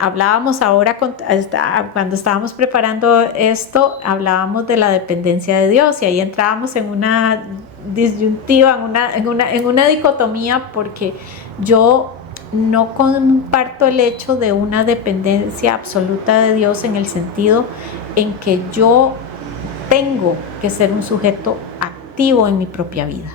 Hablábamos ahora, cuando estábamos preparando esto, hablábamos de la dependencia de Dios, y ahí entrábamos en una disyuntiva, en una dicotomía, porque yo no comparto el hecho de una dependencia absoluta de Dios en el sentido en que yo tengo que ser un sujeto activo en mi propia vida.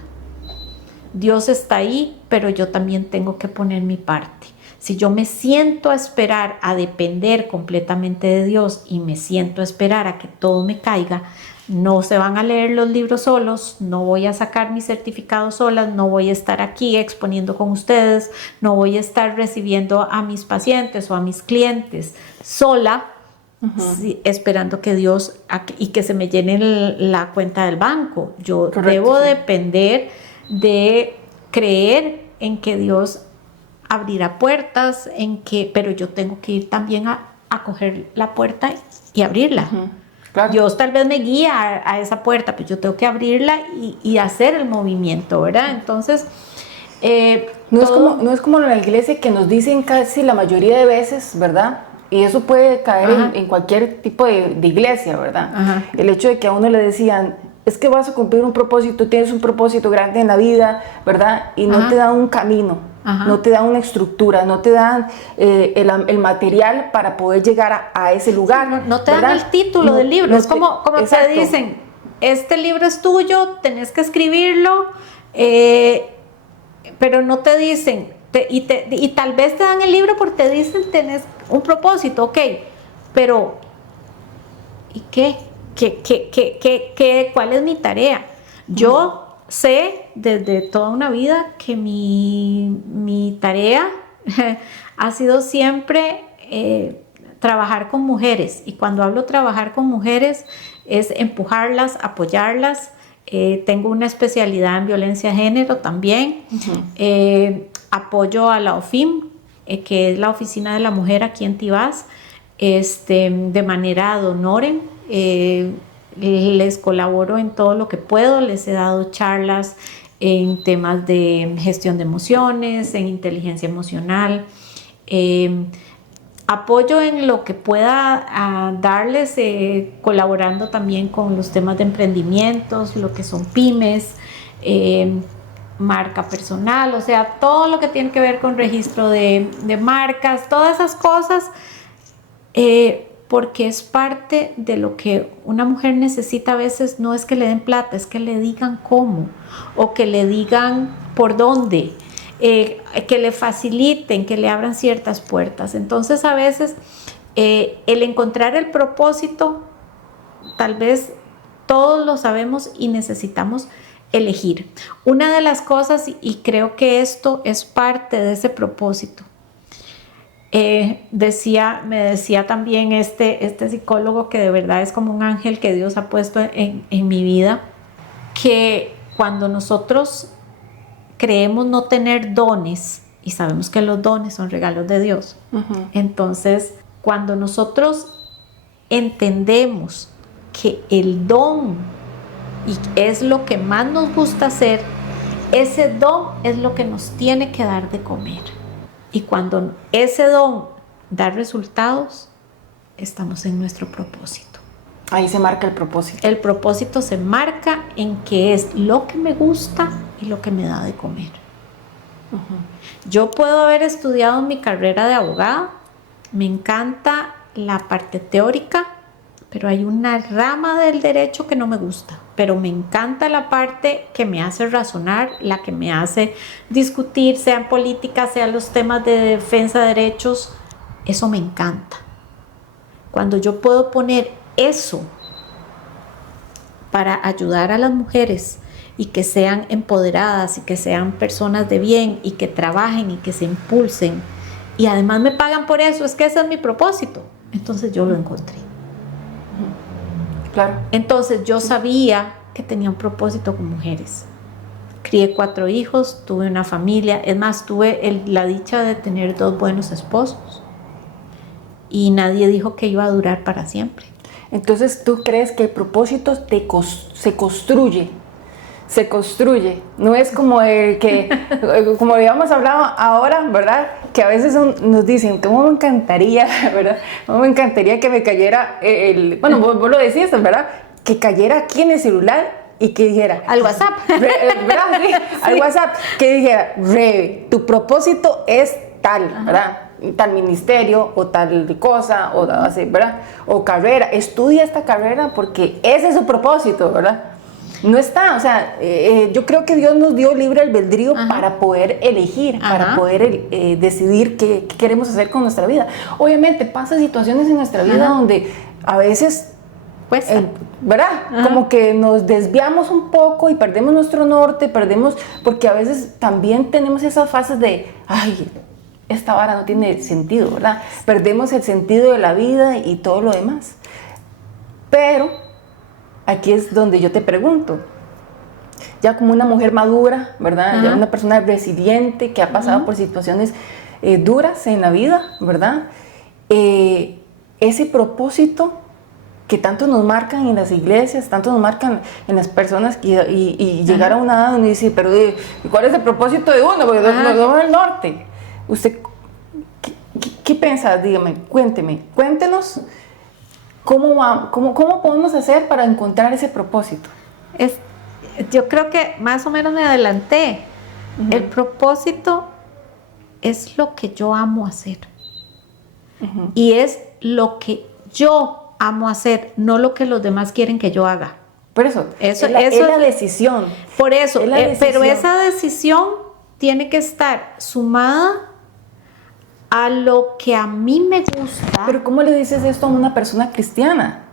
Dios está ahí, pero yo también tengo que poner mi parte. Si yo me siento a esperar, a depender completamente de Dios y me siento a esperar a que todo me caiga, no se van a leer los libros solos, no voy a sacar mi certificado sola, no voy a estar aquí exponiendo con ustedes, no voy a estar recibiendo a mis pacientes o a mis clientes sola, sí, esperando que Dios y que se me llene la cuenta del banco. Yo debo depender de creer en que Dios abrirá puertas, pero yo tengo que ir también a coger la puerta y abrirla. Claro. Dios tal vez me guía a esa puerta, pero yo tengo que abrirla y hacer el movimiento, ¿verdad? Entonces, no es como en la iglesia que nos dicen casi la mayoría de veces, ¿verdad? Y eso puede caer en cualquier tipo de iglesia, ¿verdad? Ajá. El hecho de que a uno le decían, es que vas a cumplir un propósito, tienes un propósito grande en la vida, ¿verdad? Y no te dan un camino, no te dan una estructura, no te dan el material para poder llegar a ese lugar. No te dan el título del libro, es como te dicen, este libro es tuyo, tenés que escribirlo, pero no te dicen, y tal vez te dan el libro porque te dicen, tenés un propósito, ok, pero ¿y qué? ¿Cuál es mi tarea? Yo sé desde toda una vida que mi tarea ha sido siempre trabajar con mujeres, y cuando hablo trabajar con mujeres es empujarlas, apoyarlas. Tengo una especialidad en violencia de género también. Apoyo a la OFIM, que es la Oficina de la Mujer aquí en Tibás, de manera ad honorem. Les colaboro en todo lo que puedo, les he dado charlas en temas de gestión de emociones, en inteligencia emocional, apoyo en lo que pueda darles, colaborando también con los temas de emprendimientos, lo que son pymes, marca personal, o sea, todo lo que tiene que ver con registro de marcas, todas esas cosas, porque es parte de lo que una mujer necesita. A veces no es que le den plata, es que le digan cómo, o que le digan por dónde, que le faciliten, que le abran ciertas puertas. Entonces a veces el encontrar el propósito, tal vez todos lo sabemos y necesitamos elegir. Una de las cosas, y creo que esto es parte de ese propósito, me decía también este psicólogo, que de verdad es como un ángel que Dios ha puesto en mi vida, que cuando nosotros creemos no tener dones, y sabemos que los dones son regalos de Dios, entonces cuando nosotros entendemos que el don y es lo que más nos gusta hacer, ese don es lo que nos tiene que dar de comer. Y cuando ese don da resultados, estamos en nuestro propósito. Ahí se marca el propósito. El propósito se marca en que es lo que me gusta y lo que me da de comer. Yo puedo haber estudiado mi carrera de abogada, me encanta la parte teórica, pero hay una rama del derecho que no me gusta, pero me encanta la parte que me hace razonar, la que me hace discutir, sea en política, sea los temas de defensa de derechos. Eso me encanta. Cuando yo puedo poner eso para ayudar a las mujeres y que sean empoderadas y que sean personas de bien y que trabajen y que se impulsen y además me pagan por eso, es que ese es mi propósito, entonces yo lo encontré. Claro. Entonces yo sabía que tenía un propósito con mujeres. Crié 4 hijos, tuve una familia, es más, tuve la dicha de tener 2 buenos esposos y nadie dijo que iba a durar para siempre. Entonces, ¿tú crees que el propósito se construye? Se construye, no es como el que, como habíamos hablado ahora, ¿verdad? Que a veces nos dicen, ¿cómo me encantaría, ¿verdad? ¿Cómo me encantaría que me cayera bueno, vos lo decías, ¿verdad? Que cayera aquí en el celular y que dijera... Al WhatsApp. ¿Verdad? Sí, sí. Al WhatsApp, que dijera, Rebe, tu propósito es tal, ¿verdad? Tal ministerio o tal cosa, o así, ¿verdad? O carrera, estudia esta carrera porque ese es su propósito, ¿verdad? No está, o sea, yo creo que Dios nos dio libre albedrío para poder elegir, para poder decidir qué queremos hacer con nuestra vida. Obviamente pasan situaciones en nuestra vida donde a veces, pues, ¿verdad? Como que nos desviamos un poco y perdemos nuestro norte, porque a veces también tenemos esas fases de, ay, esta vara no tiene sentido, ¿verdad? Perdemos el sentido de la vida y todo lo demás. Pero aquí es donde yo te pregunto, ya como una mujer madura, ¿verdad? Ya una persona resiliente que ha pasado por situaciones duras en la vida, ¿verdad? Ese propósito que tanto nos marcan en las iglesias, tanto nos marcan en las personas y llegar a una edad donde dice, pero ¿cuál es el propósito de uno? Porque nos vamos al norte. ¿Usted qué piensa? Dígame, cuéntenos cómo podemos hacer para encontrar ese propósito. Yo creo que más o menos me adelanté. El propósito es lo que yo amo hacer. Y es lo que yo amo hacer, no lo que los demás quieren que yo haga. Por eso, es la decisión. Por eso, pero esa decisión tiene que estar sumada a lo que a mí me gusta. Pero ¿cómo le dices esto a una persona cristiana?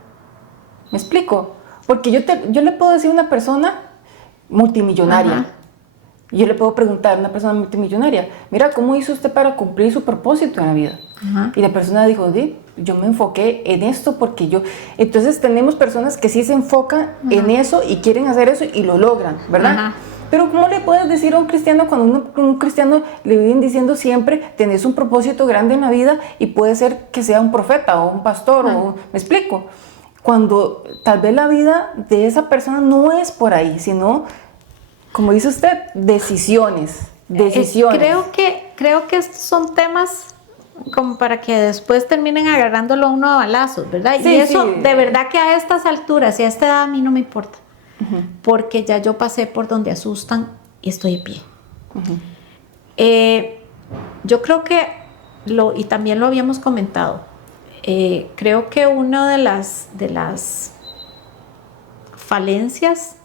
¿Me explico? Porque yo le puedo decir a una persona multimillonaria, y yo le puedo preguntar a una persona multimillonaria, mira, ¿cómo hizo usted para cumplir su propósito en la vida? Y la persona dijo, yo me enfoqué en esto porque yo... Entonces tenemos personas que sí se enfocan en eso y quieren hacer eso y lo logran, ¿verdad? Pero ¿cómo le puedes decir a un cristiano cuando un cristiano le vienen diciendo siempre, tenés un propósito grande en la vida y puede ser que sea un profeta o un pastor ¿me explico? Cuando tal vez la vida de esa persona no es por ahí, sino, como dice usted, decisiones. Creo que estos son temas como para que después terminen agarrándolo a uno a balazos, ¿verdad? Sí, y eso, de verdad que a estas alturas y a esta edad a mí no me importa. Porque ya yo pasé por donde asustan y estoy de pie. Yo creo que, y también lo habíamos comentado, creo que una de las falencias,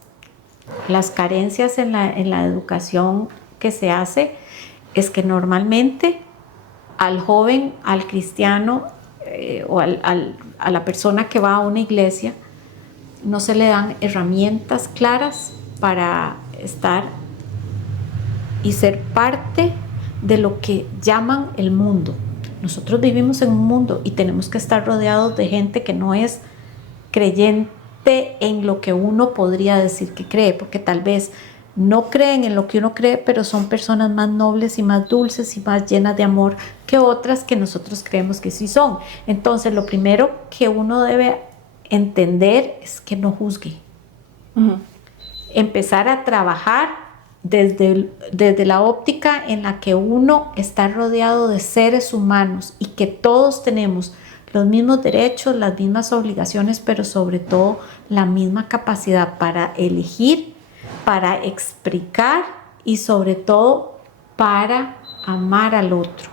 las carencias en la educación que se hace, es que normalmente al joven, al cristiano o a la persona que va a una iglesia, no se le dan herramientas claras para estar y ser parte de lo que llaman el mundo. Nosotros vivimos en un mundo y tenemos que estar rodeados de gente que no es creyente en lo que uno podría decir que cree, porque tal vez no creen en lo que uno cree, pero son personas más nobles y más dulces y más llenas de amor que otras que nosotros creemos que sí son. Entonces, lo primero que uno debe entender es que no juzgue. Empezar a trabajar desde la óptica en la que uno está rodeado de seres humanos y que todos tenemos los mismos derechos, las mismas obligaciones, pero sobre todo la misma capacidad para elegir, para explicar y sobre todo para amar al otro.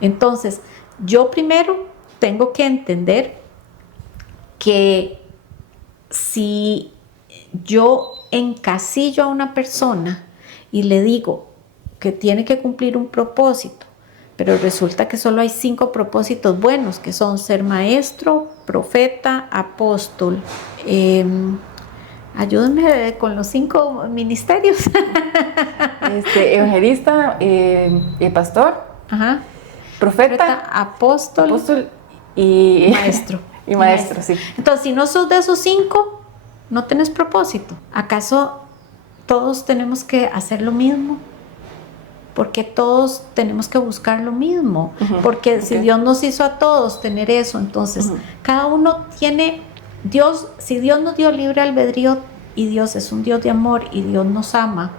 Entonces, yo primero tengo que entender que si yo encasillo a una persona y le digo que tiene que cumplir un propósito, pero resulta que solo hay 5 propósitos buenos, que son ser maestro, profeta, apóstol. Ayúdenme con los 5 ministerios. Evangelista, pastor, profeta, apóstol y maestro. Y maestro, sí. Entonces, si no sos de esos 5, no tenés propósito. ¿Acaso todos tenemos que hacer lo mismo? Porque todos tenemos que buscar lo mismo. Porque si Dios nos hizo a todos tener eso, entonces cada uno tiene... si Dios nos dio libre albedrío y Dios es un Dios de amor y Dios nos ama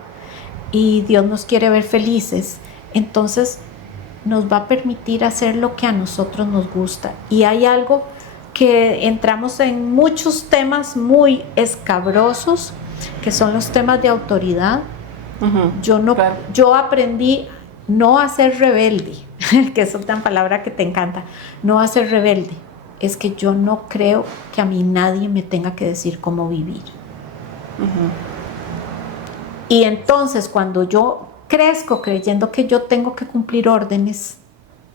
y Dios nos quiere ver felices, entonces nos va a permitir hacer lo que a nosotros nos gusta. Y hay algo que entramos en muchos temas muy escabrosos, que son los temas de autoridad. Yo aprendí no a ser rebelde, que es otra palabra que te encanta, no a ser rebelde, es que yo no creo que a mí nadie me tenga que decir cómo vivir. Y entonces cuando yo crezco creyendo que yo tengo que cumplir órdenes,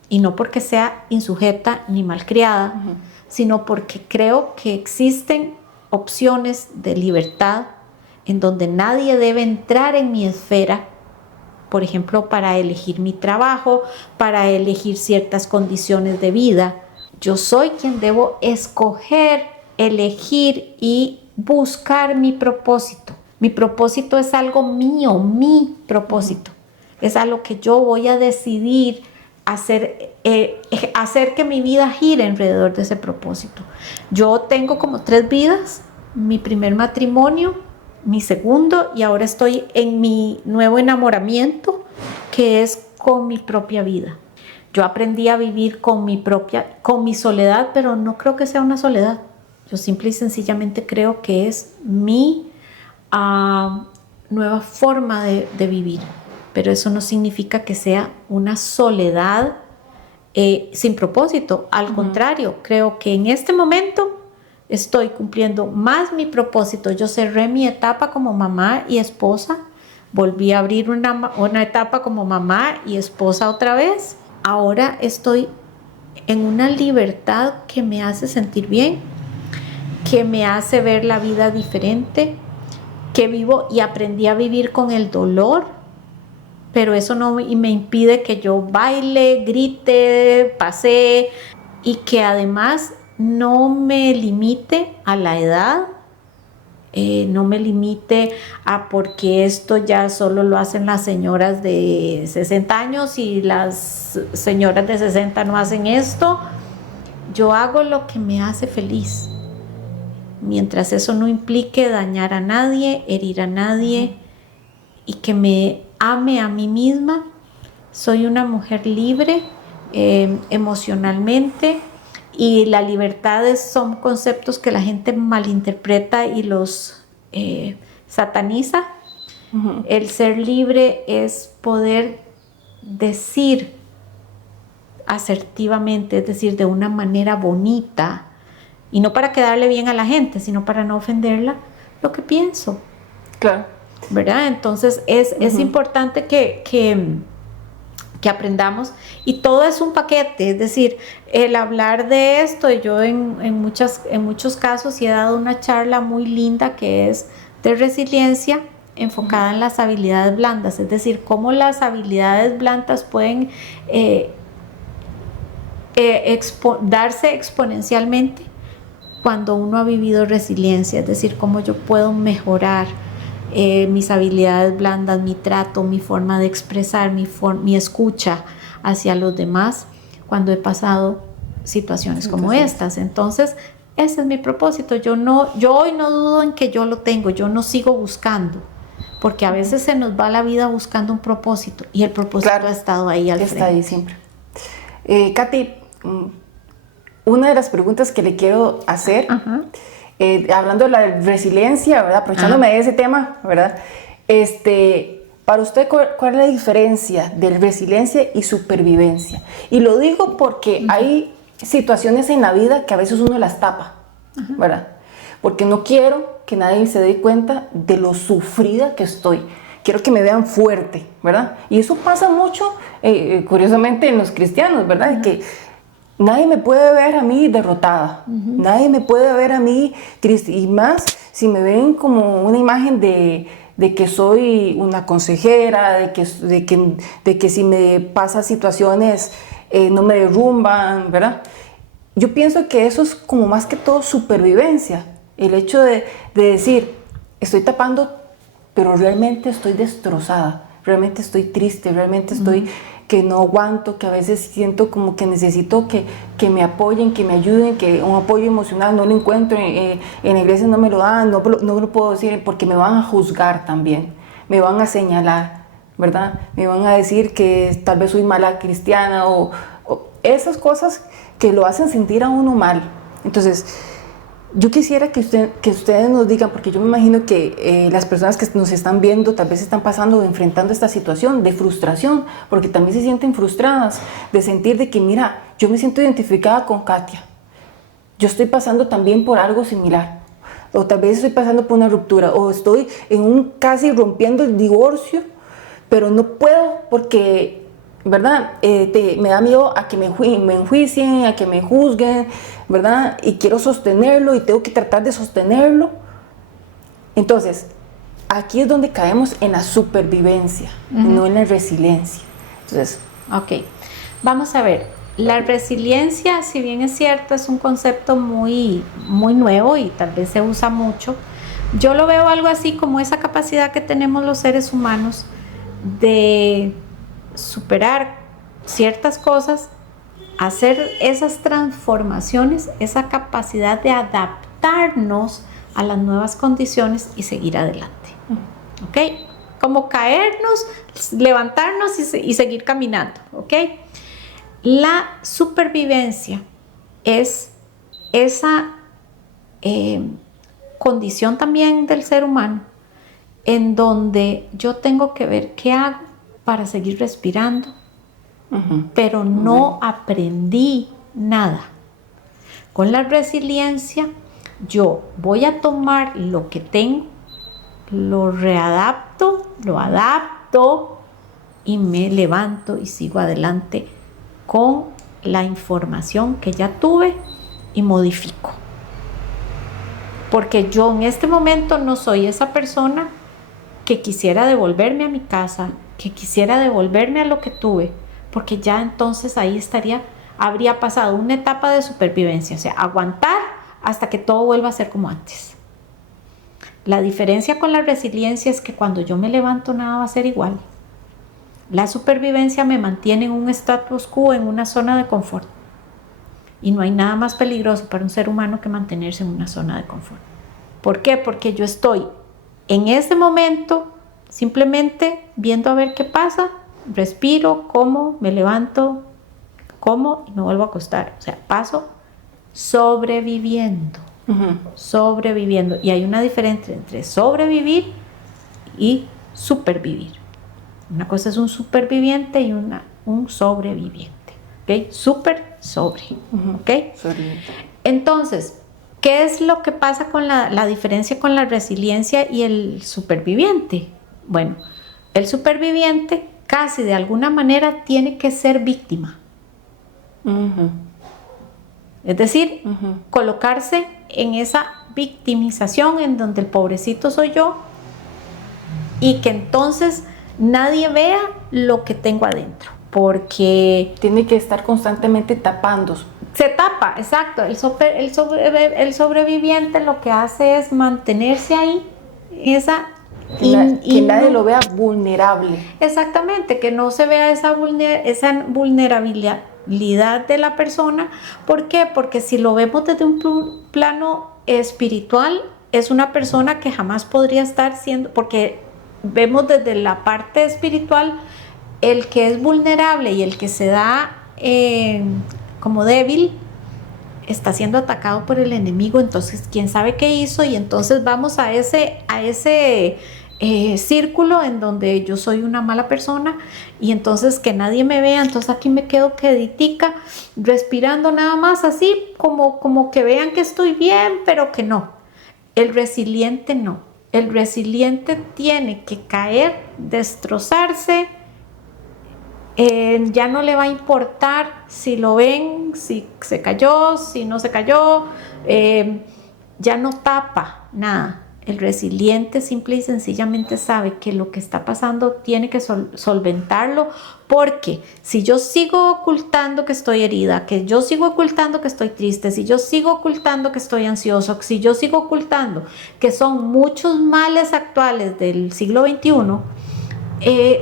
y no porque sea insujeta ni malcriada, sino porque creo que existen opciones de libertad en donde nadie debe entrar en mi esfera, por ejemplo, para elegir mi trabajo, para elegir ciertas condiciones de vida. Yo soy quien debo escoger, elegir y buscar mi propósito. Mi propósito es algo mío, mi propósito. Es algo que yo voy a decidir hacer que mi vida gire alrededor de ese propósito. Yo tengo como 3 vidas: mi primer matrimonio, mi segundo, y ahora estoy en mi nuevo enamoramiento, que es con mi propia vida. Yo aprendí a vivir con mi soledad, pero no creo que sea una soledad. Yo simple y sencillamente creo que es mi nueva forma de vivir. Pero eso no significa que sea una soledad sin propósito. Al contrario, creo que en este momento estoy cumpliendo más mi propósito. Yo cerré mi etapa como mamá y esposa. Volví a abrir una etapa como mamá y esposa otra vez. Ahora estoy en una libertad que me hace sentir bien, que me hace ver la vida diferente, que vivo y aprendí a vivir con el dolor, pero eso no me impide que yo baile, grite, pasee, y que además no me limite a la edad, no me limite a porque esto ya solo lo hacen las señoras de 60 años y las señoras de 60 no hacen esto. Yo hago lo que me hace feliz, mientras eso no implique dañar a nadie, herir a nadie, y que me ame a mí misma. Soy una mujer libre emocionalmente, y la libertad son conceptos que la gente malinterpreta y los sataniza. El ser libre es poder decir asertivamente, es decir, de una manera bonita, y no para quedarle bien a la gente, sino para no ofenderla, lo que pienso. Claro. ¿Verdad? Entonces es importante que aprendamos, y todo es un paquete, es decir, el hablar de esto. Yo en muchos casos he dado una charla muy linda que es de resiliencia enfocada en las habilidades blandas, es decir, cómo las habilidades blandas pueden darse exponencialmente cuando uno ha vivido resiliencia, es decir, cómo yo puedo mejorar mis habilidades blandas, mi trato, mi forma de expresar, mi escucha hacia los demás cuando he pasado situaciones como estas. Entonces, ese es mi propósito. Yo hoy no dudo en que yo lo tengo, yo no sigo buscando, porque a veces se nos va la vida buscando un propósito, y el propósito ha estado ahí al frente. Está ahí siempre. Katy, una de las preguntas que le quiero hacer, hablando de la resiliencia, ¿verdad? Aprovechándome de ese tema, ¿verdad? Para usted, ¿cuál es la diferencia de resiliencia y supervivencia? Y lo digo porque hay situaciones en la vida que a veces uno las tapa, ¿verdad? Porque no quiero que nadie se dé cuenta de lo sufrida que estoy. Quiero que me vean fuerte, ¿verdad? Y eso pasa mucho, curiosamente, en los cristianos, ¿verdad? Que nadie me puede ver a mí derrotada, nadie me puede ver a mí triste, y más si me ven como una imagen de que soy una consejera, de que si me pasan situaciones no me derrumban, ¿verdad? Yo pienso que eso es como más que todo supervivencia, el hecho de decir, estoy tapando, pero realmente estoy destrozada, realmente estoy triste, realmente estoy que no aguanto, que a veces siento como que necesito que me apoyen, que me ayuden, que un apoyo emocional no lo encuentro, en la iglesia no me lo dan, no lo puedo decir porque me van a juzgar también, me van a señalar, ¿verdad? Me van a decir que tal vez soy mala cristiana o esas cosas que lo hacen sentir a uno mal. Entonces, Yo quisiera que ustedes nos digan, porque yo me imagino que las personas que nos están viendo tal vez están pasando o enfrentando esta situación de frustración, porque también se sienten frustradas, de sentir de que, mira, yo me siento identificada con Katia, yo estoy pasando también por algo similar, o tal vez estoy pasando por una ruptura, o estoy casi rompiendo el divorcio, pero no puedo porque, ¿verdad? Me da miedo a que me enjuicien, a que me juzguen, ¿verdad? Y quiero sostenerlo y tengo que tratar de sostenerlo. Entonces, aquí es donde caemos en la supervivencia, no en la resiliencia. Entonces, ok, vamos a ver. La resiliencia, si bien es cierto, es un concepto muy nuevo y tal vez se usa mucho. Yo lo veo algo así como esa capacidad que tenemos los seres humanos de superar ciertas cosas, hacer esas transformaciones, esa capacidad de adaptarnos a las nuevas condiciones y seguir adelante. ¿Ok? Como caernos, levantarnos y seguir caminando. ¿Ok? La supervivencia es esa condición también del ser humano en donde yo tengo que ver qué hago para seguir respirando, pero no aprendí nada. Con la resiliencia, yo voy a tomar lo que tengo, lo readapto, lo adapto y me levanto y sigo adelante con la información que ya tuve y modifico. Porque yo en este momento no soy esa persona que quisiera devolverme a mi casa, que quisiera devolverme a lo que tuve, porque ya entonces ahí habría pasado una etapa de supervivencia, o sea, aguantar hasta que todo vuelva a ser como antes. La diferencia con la resiliencia es que cuando yo me levanto nada va a ser igual. La supervivencia me mantiene en un status quo, en una zona de confort. Y no hay nada más peligroso para un ser humano que mantenerse en una zona de confort. ¿Por qué? Porque yo estoy en este momento simplemente viendo a ver qué pasa, respiro, como, me levanto, como y me vuelvo a acostar. O sea, paso sobreviviendo, sobreviviendo. Y hay una diferencia entre sobrevivir y supervivir. Una cosa es un superviviente y un sobreviviente. ¿Ok? Sobre. ¿Ok? Entonces, ¿qué es lo que pasa con la diferencia con la resiliencia y el superviviente? Bueno, el superviviente casi de alguna manera tiene que ser víctima. Es decir, colocarse en esa victimización en donde el pobrecito soy yo y que entonces nadie vea lo que tengo adentro, porque tiene que estar constantemente tapando. Se tapa, exacto. El sobreviviente lo que hace es mantenerse ahí, que nadie lo vea vulnerable. Exactamente, que no se vea esa vulnerabilidad de la persona. ¿Por qué? Porque si lo vemos desde un plano espiritual, es una persona que jamás podría estar siendo, porque vemos desde la parte espiritual, el que es vulnerable y el que se da como débil, está siendo atacado por el enemigo. Entonces quién sabe qué hizo, y entonces vamos a ese círculo en donde yo soy una mala persona y entonces que nadie me vea, entonces aquí me quedo queditica, respirando nada más, así como que vean que estoy bien, pero que no. El resiliente no. El resiliente tiene que caer, destrozarse. Ya no le va a importar si lo ven, si se cayó, si no se cayó, ya no tapa nada. El resiliente simple y sencillamente sabe que lo que está pasando tiene que solventarlo, porque si yo sigo ocultando que estoy herida, que yo sigo ocultando que estoy triste, si yo sigo ocultando que estoy ansioso, si yo sigo ocultando que son muchos males actuales del siglo XXI,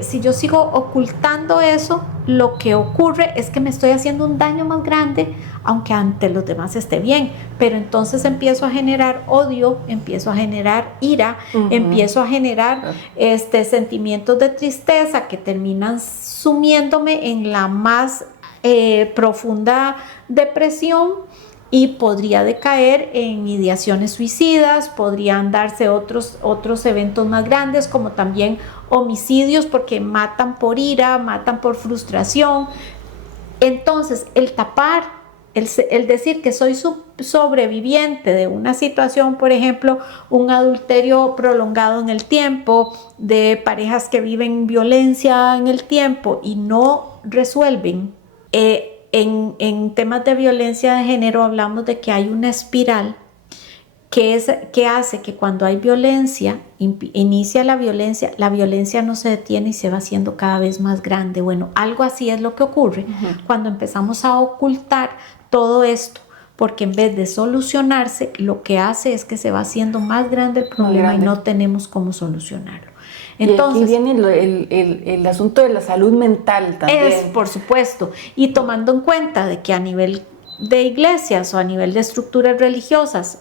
si yo sigo ocultando eso, lo que ocurre es que me estoy haciendo un daño más grande, aunque ante los demás esté bien. Pero entonces empiezo a generar odio, empiezo a generar ira, empiezo a generar sentimientos de tristeza que terminan sumiéndome en la más profunda depresión, y podría decaer en ideaciones suicidas, podrían darse otros eventos más grandes como también homicidios porque matan por ira, matan por frustración. Entonces el tapar, el decir que soy sobreviviente de una situación, por ejemplo, un adulterio prolongado en el tiempo, de parejas que viven violencia en el tiempo y no resuelven. En temas de violencia de género hablamos de que hay una espiral que hace que cuando hay violencia, inicia la violencia no se detiene y se va haciendo cada vez más grande. Bueno, algo así es lo que ocurre cuando empezamos a ocultar todo esto, porque en vez de solucionarse, lo que hace es que se va haciendo más grande el problema y no tenemos cómo solucionarlo. Entonces, y aquí viene el asunto de la salud mental también. Por supuesto, y tomando en cuenta de que a nivel de iglesias o a nivel de estructuras religiosas,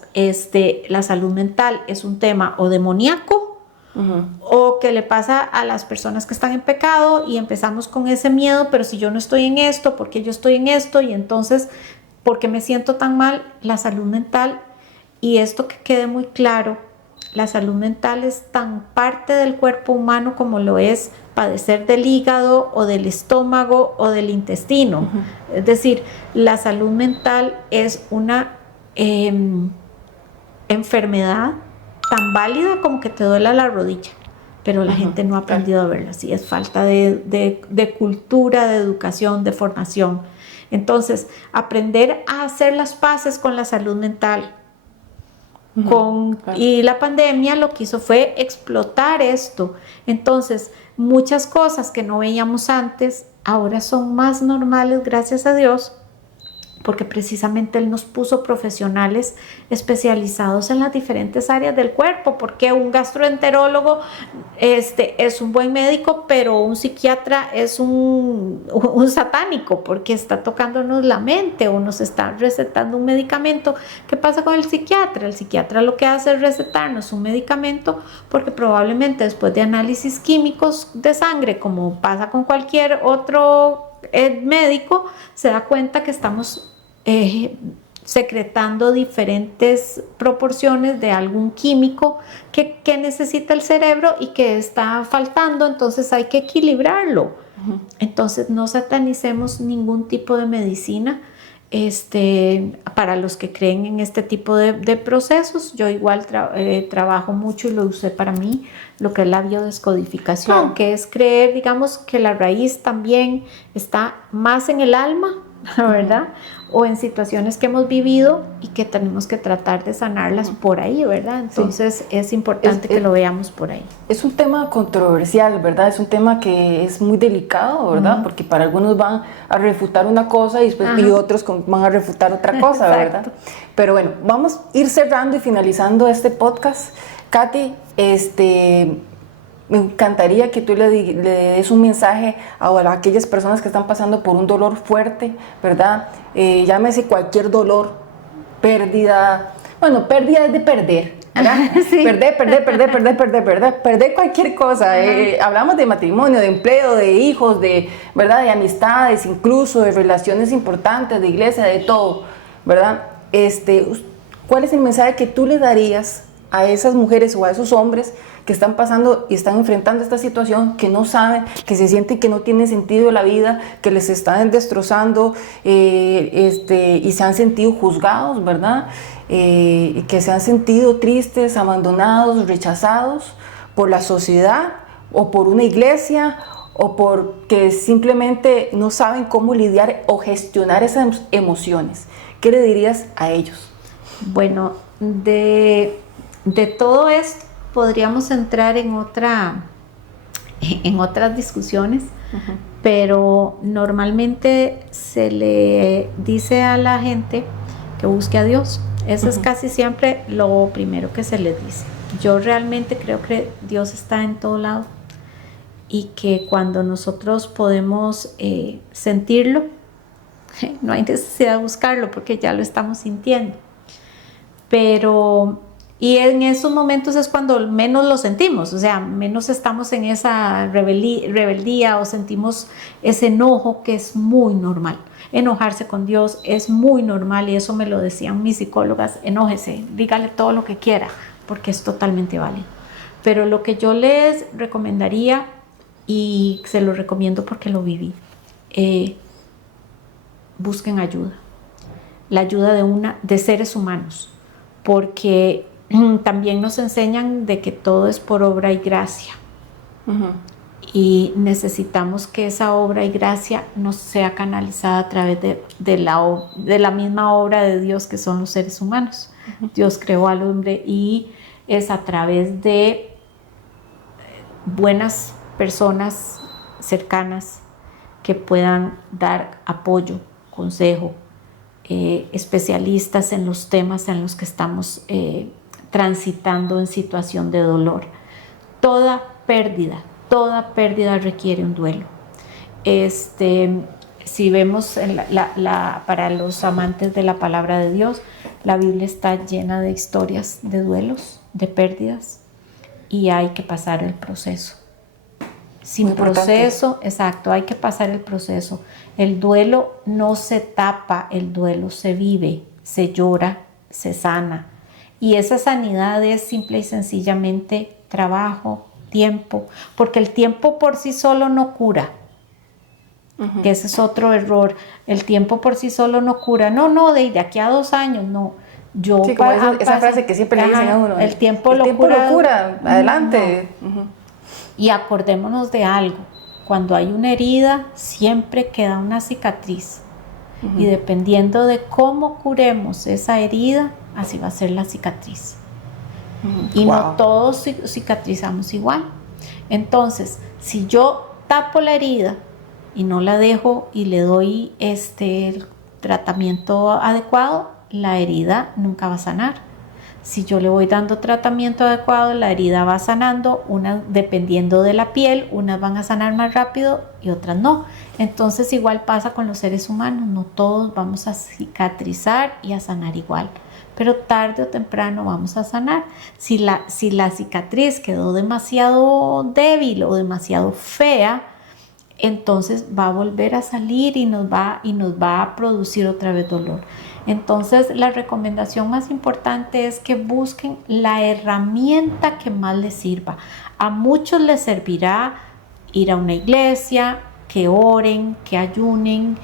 la salud mental es un tema o demoníaco o que le pasa a las personas que están en pecado y empezamos con ese miedo, pero si yo no estoy en esto, ¿por qué yo estoy en esto? Y entonces, ¿por qué me siento tan mal? La salud mental, y esto que quede muy claro, la salud mental es tan parte del cuerpo humano como lo es padecer del hígado o del estómago o del intestino. Es decir, la salud mental es una enfermedad tan válida como que te duela la rodilla, pero la gente no ha aprendido a verla así. Es falta de cultura, de educación, de formación. Entonces, aprender a hacer las paces con la salud mental. Y la pandemia lo que hizo fue explotar esto. Entonces, muchas cosas que no veíamos antes ahora son más normales, gracias a Dios, porque precisamente Él nos puso profesionales especializados en las diferentes áreas del cuerpo, porque un gastroenterólogo es un buen médico, pero un psiquiatra es un satánico, porque está tocándonos la mente o nos está recetando un medicamento. ¿Qué pasa con el psiquiatra? El psiquiatra lo que hace es recetarnos un medicamento porque probablemente después de análisis químicos de sangre, como pasa con cualquier otro médico, se da cuenta que estamos secretando diferentes proporciones de algún químico que necesita el cerebro y que está faltando, entonces hay que equilibrarlo. Entonces no satanicemos ningún tipo de medicina para los que creen en este tipo de procesos. Yo igual trabajo mucho y lo usé para mí, lo que es la biodescodificación, que es creer, digamos, que la raíz también está más en el alma, ¿verdad? O en situaciones que hemos vivido y que tenemos que tratar de sanarlas por ahí, ¿verdad? Entonces es importante que lo veamos por ahí. Es un tema controversial, ¿verdad? Es un tema que es muy delicado, ¿verdad? Porque para algunos van a refutar una cosa y otros van a refutar otra cosa, ¿verdad? Pero bueno, vamos a ir cerrando y finalizando este podcast. Katy, me encantaría que tú le des un mensaje a aquellas personas que están pasando por un dolor fuerte, ¿verdad? Llámese cualquier dolor, pérdida. Bueno, pérdida es de perder, ¿verdad? Sí. Perder cualquier cosa. Hablamos de matrimonio, de empleo, de hijos, ¿verdad? De amistades, incluso de relaciones importantes, de iglesia, de todo, ¿verdad? ¿Cuál es el mensaje que tú le darías a esas mujeres o a esos hombres que están pasando y están enfrentando esta situación, que no saben, que se sienten que no tiene sentido la vida, que les están destrozando y se han sentido juzgados, ¿verdad? Que se han sentido tristes, abandonados, rechazados por la sociedad o por una iglesia o porque simplemente no saben cómo lidiar o gestionar esas emociones? ¿Qué le dirías a ellos? Bueno, de todo esto podríamos entrar en otras discusiones, pero normalmente se le dice a la gente que busque a Dios. Eso es casi siempre lo primero que se le dice. Yo realmente creo que Dios está en todo lado y que cuando nosotros podemos sentirlo, no hay necesidad de buscarlo porque ya lo estamos sintiendo. Y en esos momentos es cuando menos lo sentimos, o sea, menos estamos en esa rebeldía o sentimos ese enojo, que es muy normal. enojarse con Dios es muy normal y eso me lo decían mis psicólogas, enójese, dígale todo lo que quiera, porque es totalmente válido. Pero lo que yo les recomendaría, y se lo recomiendo porque lo viví, busquen ayuda, la ayuda de seres humanos, porque también nos enseñan de que todo es por obra y gracia. Y necesitamos que esa obra y gracia nos sea canalizada a través de la misma obra de Dios, que son los seres humanos. Dios creó al hombre y es a través de buenas personas cercanas que puedan dar apoyo, consejo, especialistas en los temas en los que estamos transitando en situación de dolor. Toda pérdida requiere un duelo. Si vemos para los amantes de la palabra de Dios, la Biblia está llena de historias de duelos, de pérdidas, y hay que pasar el proceso. Sin proceso, exacto, hay que pasar el proceso. El duelo no se tapa, el duelo se vive, se llora, se sana. Y esa sanidad es simple y sencillamente trabajo, tiempo, porque el tiempo por sí solo no cura. Que ese es otro error. El tiempo por sí solo no cura. No, de aquí a 2 años, no. Sí, como esa frase que siempre le dicen a uno. El tiempo lo cura, adelante. No. Y acordémonos de algo. Cuando hay una herida, siempre queda una cicatriz. Y dependiendo de cómo curemos esa herida, así va a ser la cicatriz. Y no todos cicatrizamos igual. Entonces, si yo tapo la herida y no la dejo y le doy el tratamiento adecuado, la herida nunca va a sanar. Si yo le voy dando tratamiento adecuado, la herida va sanando, dependiendo de la piel, unas van a sanar más rápido y otras no. Entonces igual pasa con los seres humanos, no todos vamos a cicatrizar y a sanar igual, pero tarde o temprano vamos a sanar. Si la cicatriz quedó demasiado débil o demasiado fea, entonces va a volver a salir y nos va a producir otra vez dolor. Entonces la recomendación más importante es que busquen la herramienta que más les sirva. A muchos les servirá ir a una iglesia, que oren, que ayunen.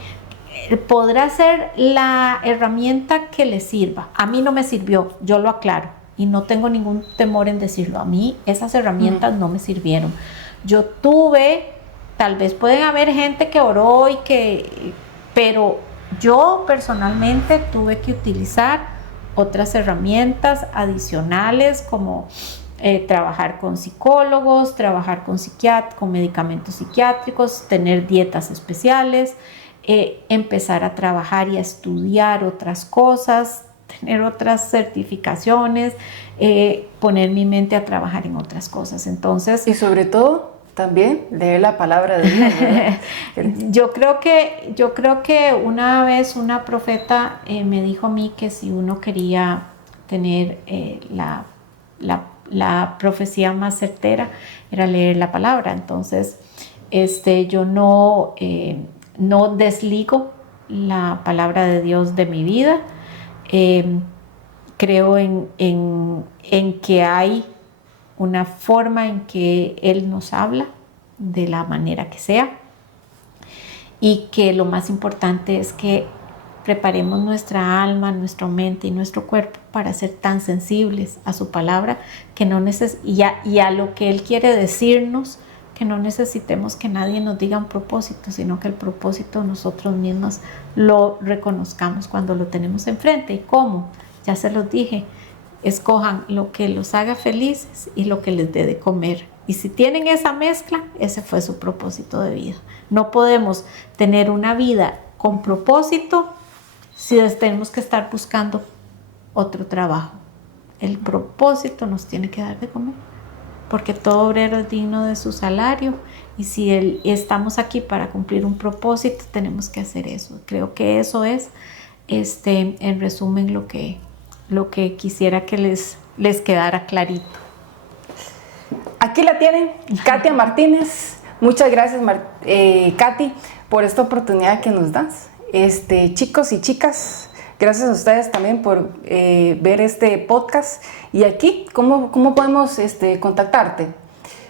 Podrá ser la herramienta que les sirva. A mí no me sirvió, yo lo aclaro y no tengo ningún temor en decirlo. A mí esas herramientas no me sirvieron. Tal vez pueden haber gente que oró pero yo personalmente tuve que utilizar otras herramientas adicionales como trabajar con psicólogos, trabajar con medicamentos psiquiátricos, tener dietas especiales, empezar a trabajar y a estudiar otras cosas, tener otras certificaciones, poner mi mente a trabajar en otras cosas. Entonces, y sobre todo también leer la palabra de Dios, ¿verdad? Yo creo que una vez una profeta me dijo a mí que si uno quería tener la profecía más certera era leer la palabra. Entonces yo no desligo la palabra de Dios de mi vida. Creo en que hay una forma en que Él nos habla de la manera que sea, y que lo más importante es que preparemos nuestra alma, nuestra mente y nuestro cuerpo para ser tan sensibles a su palabra que y a lo que Él quiere decirnos, que no necesitemos que nadie nos diga un propósito, sino que el propósito nosotros mismos lo reconozcamos cuando lo tenemos enfrente. ¿Y cómo? Ya se los dije. Escojan lo que los haga felices y lo que les dé de comer. Y si tienen esa mezcla, ese fue su propósito de vida. No podemos tener una vida con propósito si tenemos que estar buscando otro trabajo. El propósito nos tiene que dar de comer, porque todo obrero es digno de su salario. Y si estamos aquí para cumplir un propósito, tenemos que hacer eso. Creo que eso es, en resumen, lo que quisiera que les quedara clarito. Aquí la tienen, Katia Martínez. Muchas gracias, Katy, por esta oportunidad que nos das. Chicos y chicas, gracias a ustedes también por ver este podcast. Y aquí, ¿cómo podemos contactarte?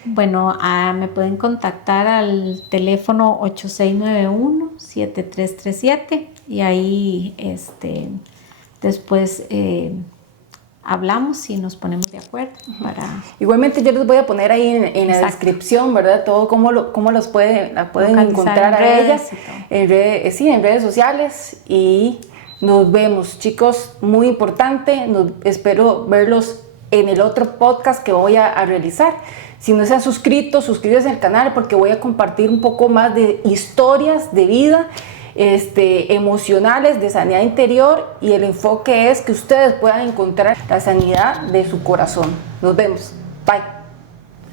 Bueno, me pueden contactar al teléfono 8691-7337 y ahí después hablamos y nos ponemos de acuerdo para... Igualmente yo les voy a poner ahí en la descripción, ¿verdad? Todo cómo la pueden encontrar a ellas en redes sociales. Y nos vemos, chicos, muy importante. Espero verlos en el otro podcast que voy a realizar. Si no se han suscrito, suscríbanse al canal porque voy a compartir un poco más de historias de vida, emocionales, de sanidad interior, y el enfoque es que ustedes puedan encontrar la sanidad de su corazón. Nos vemos. Bye.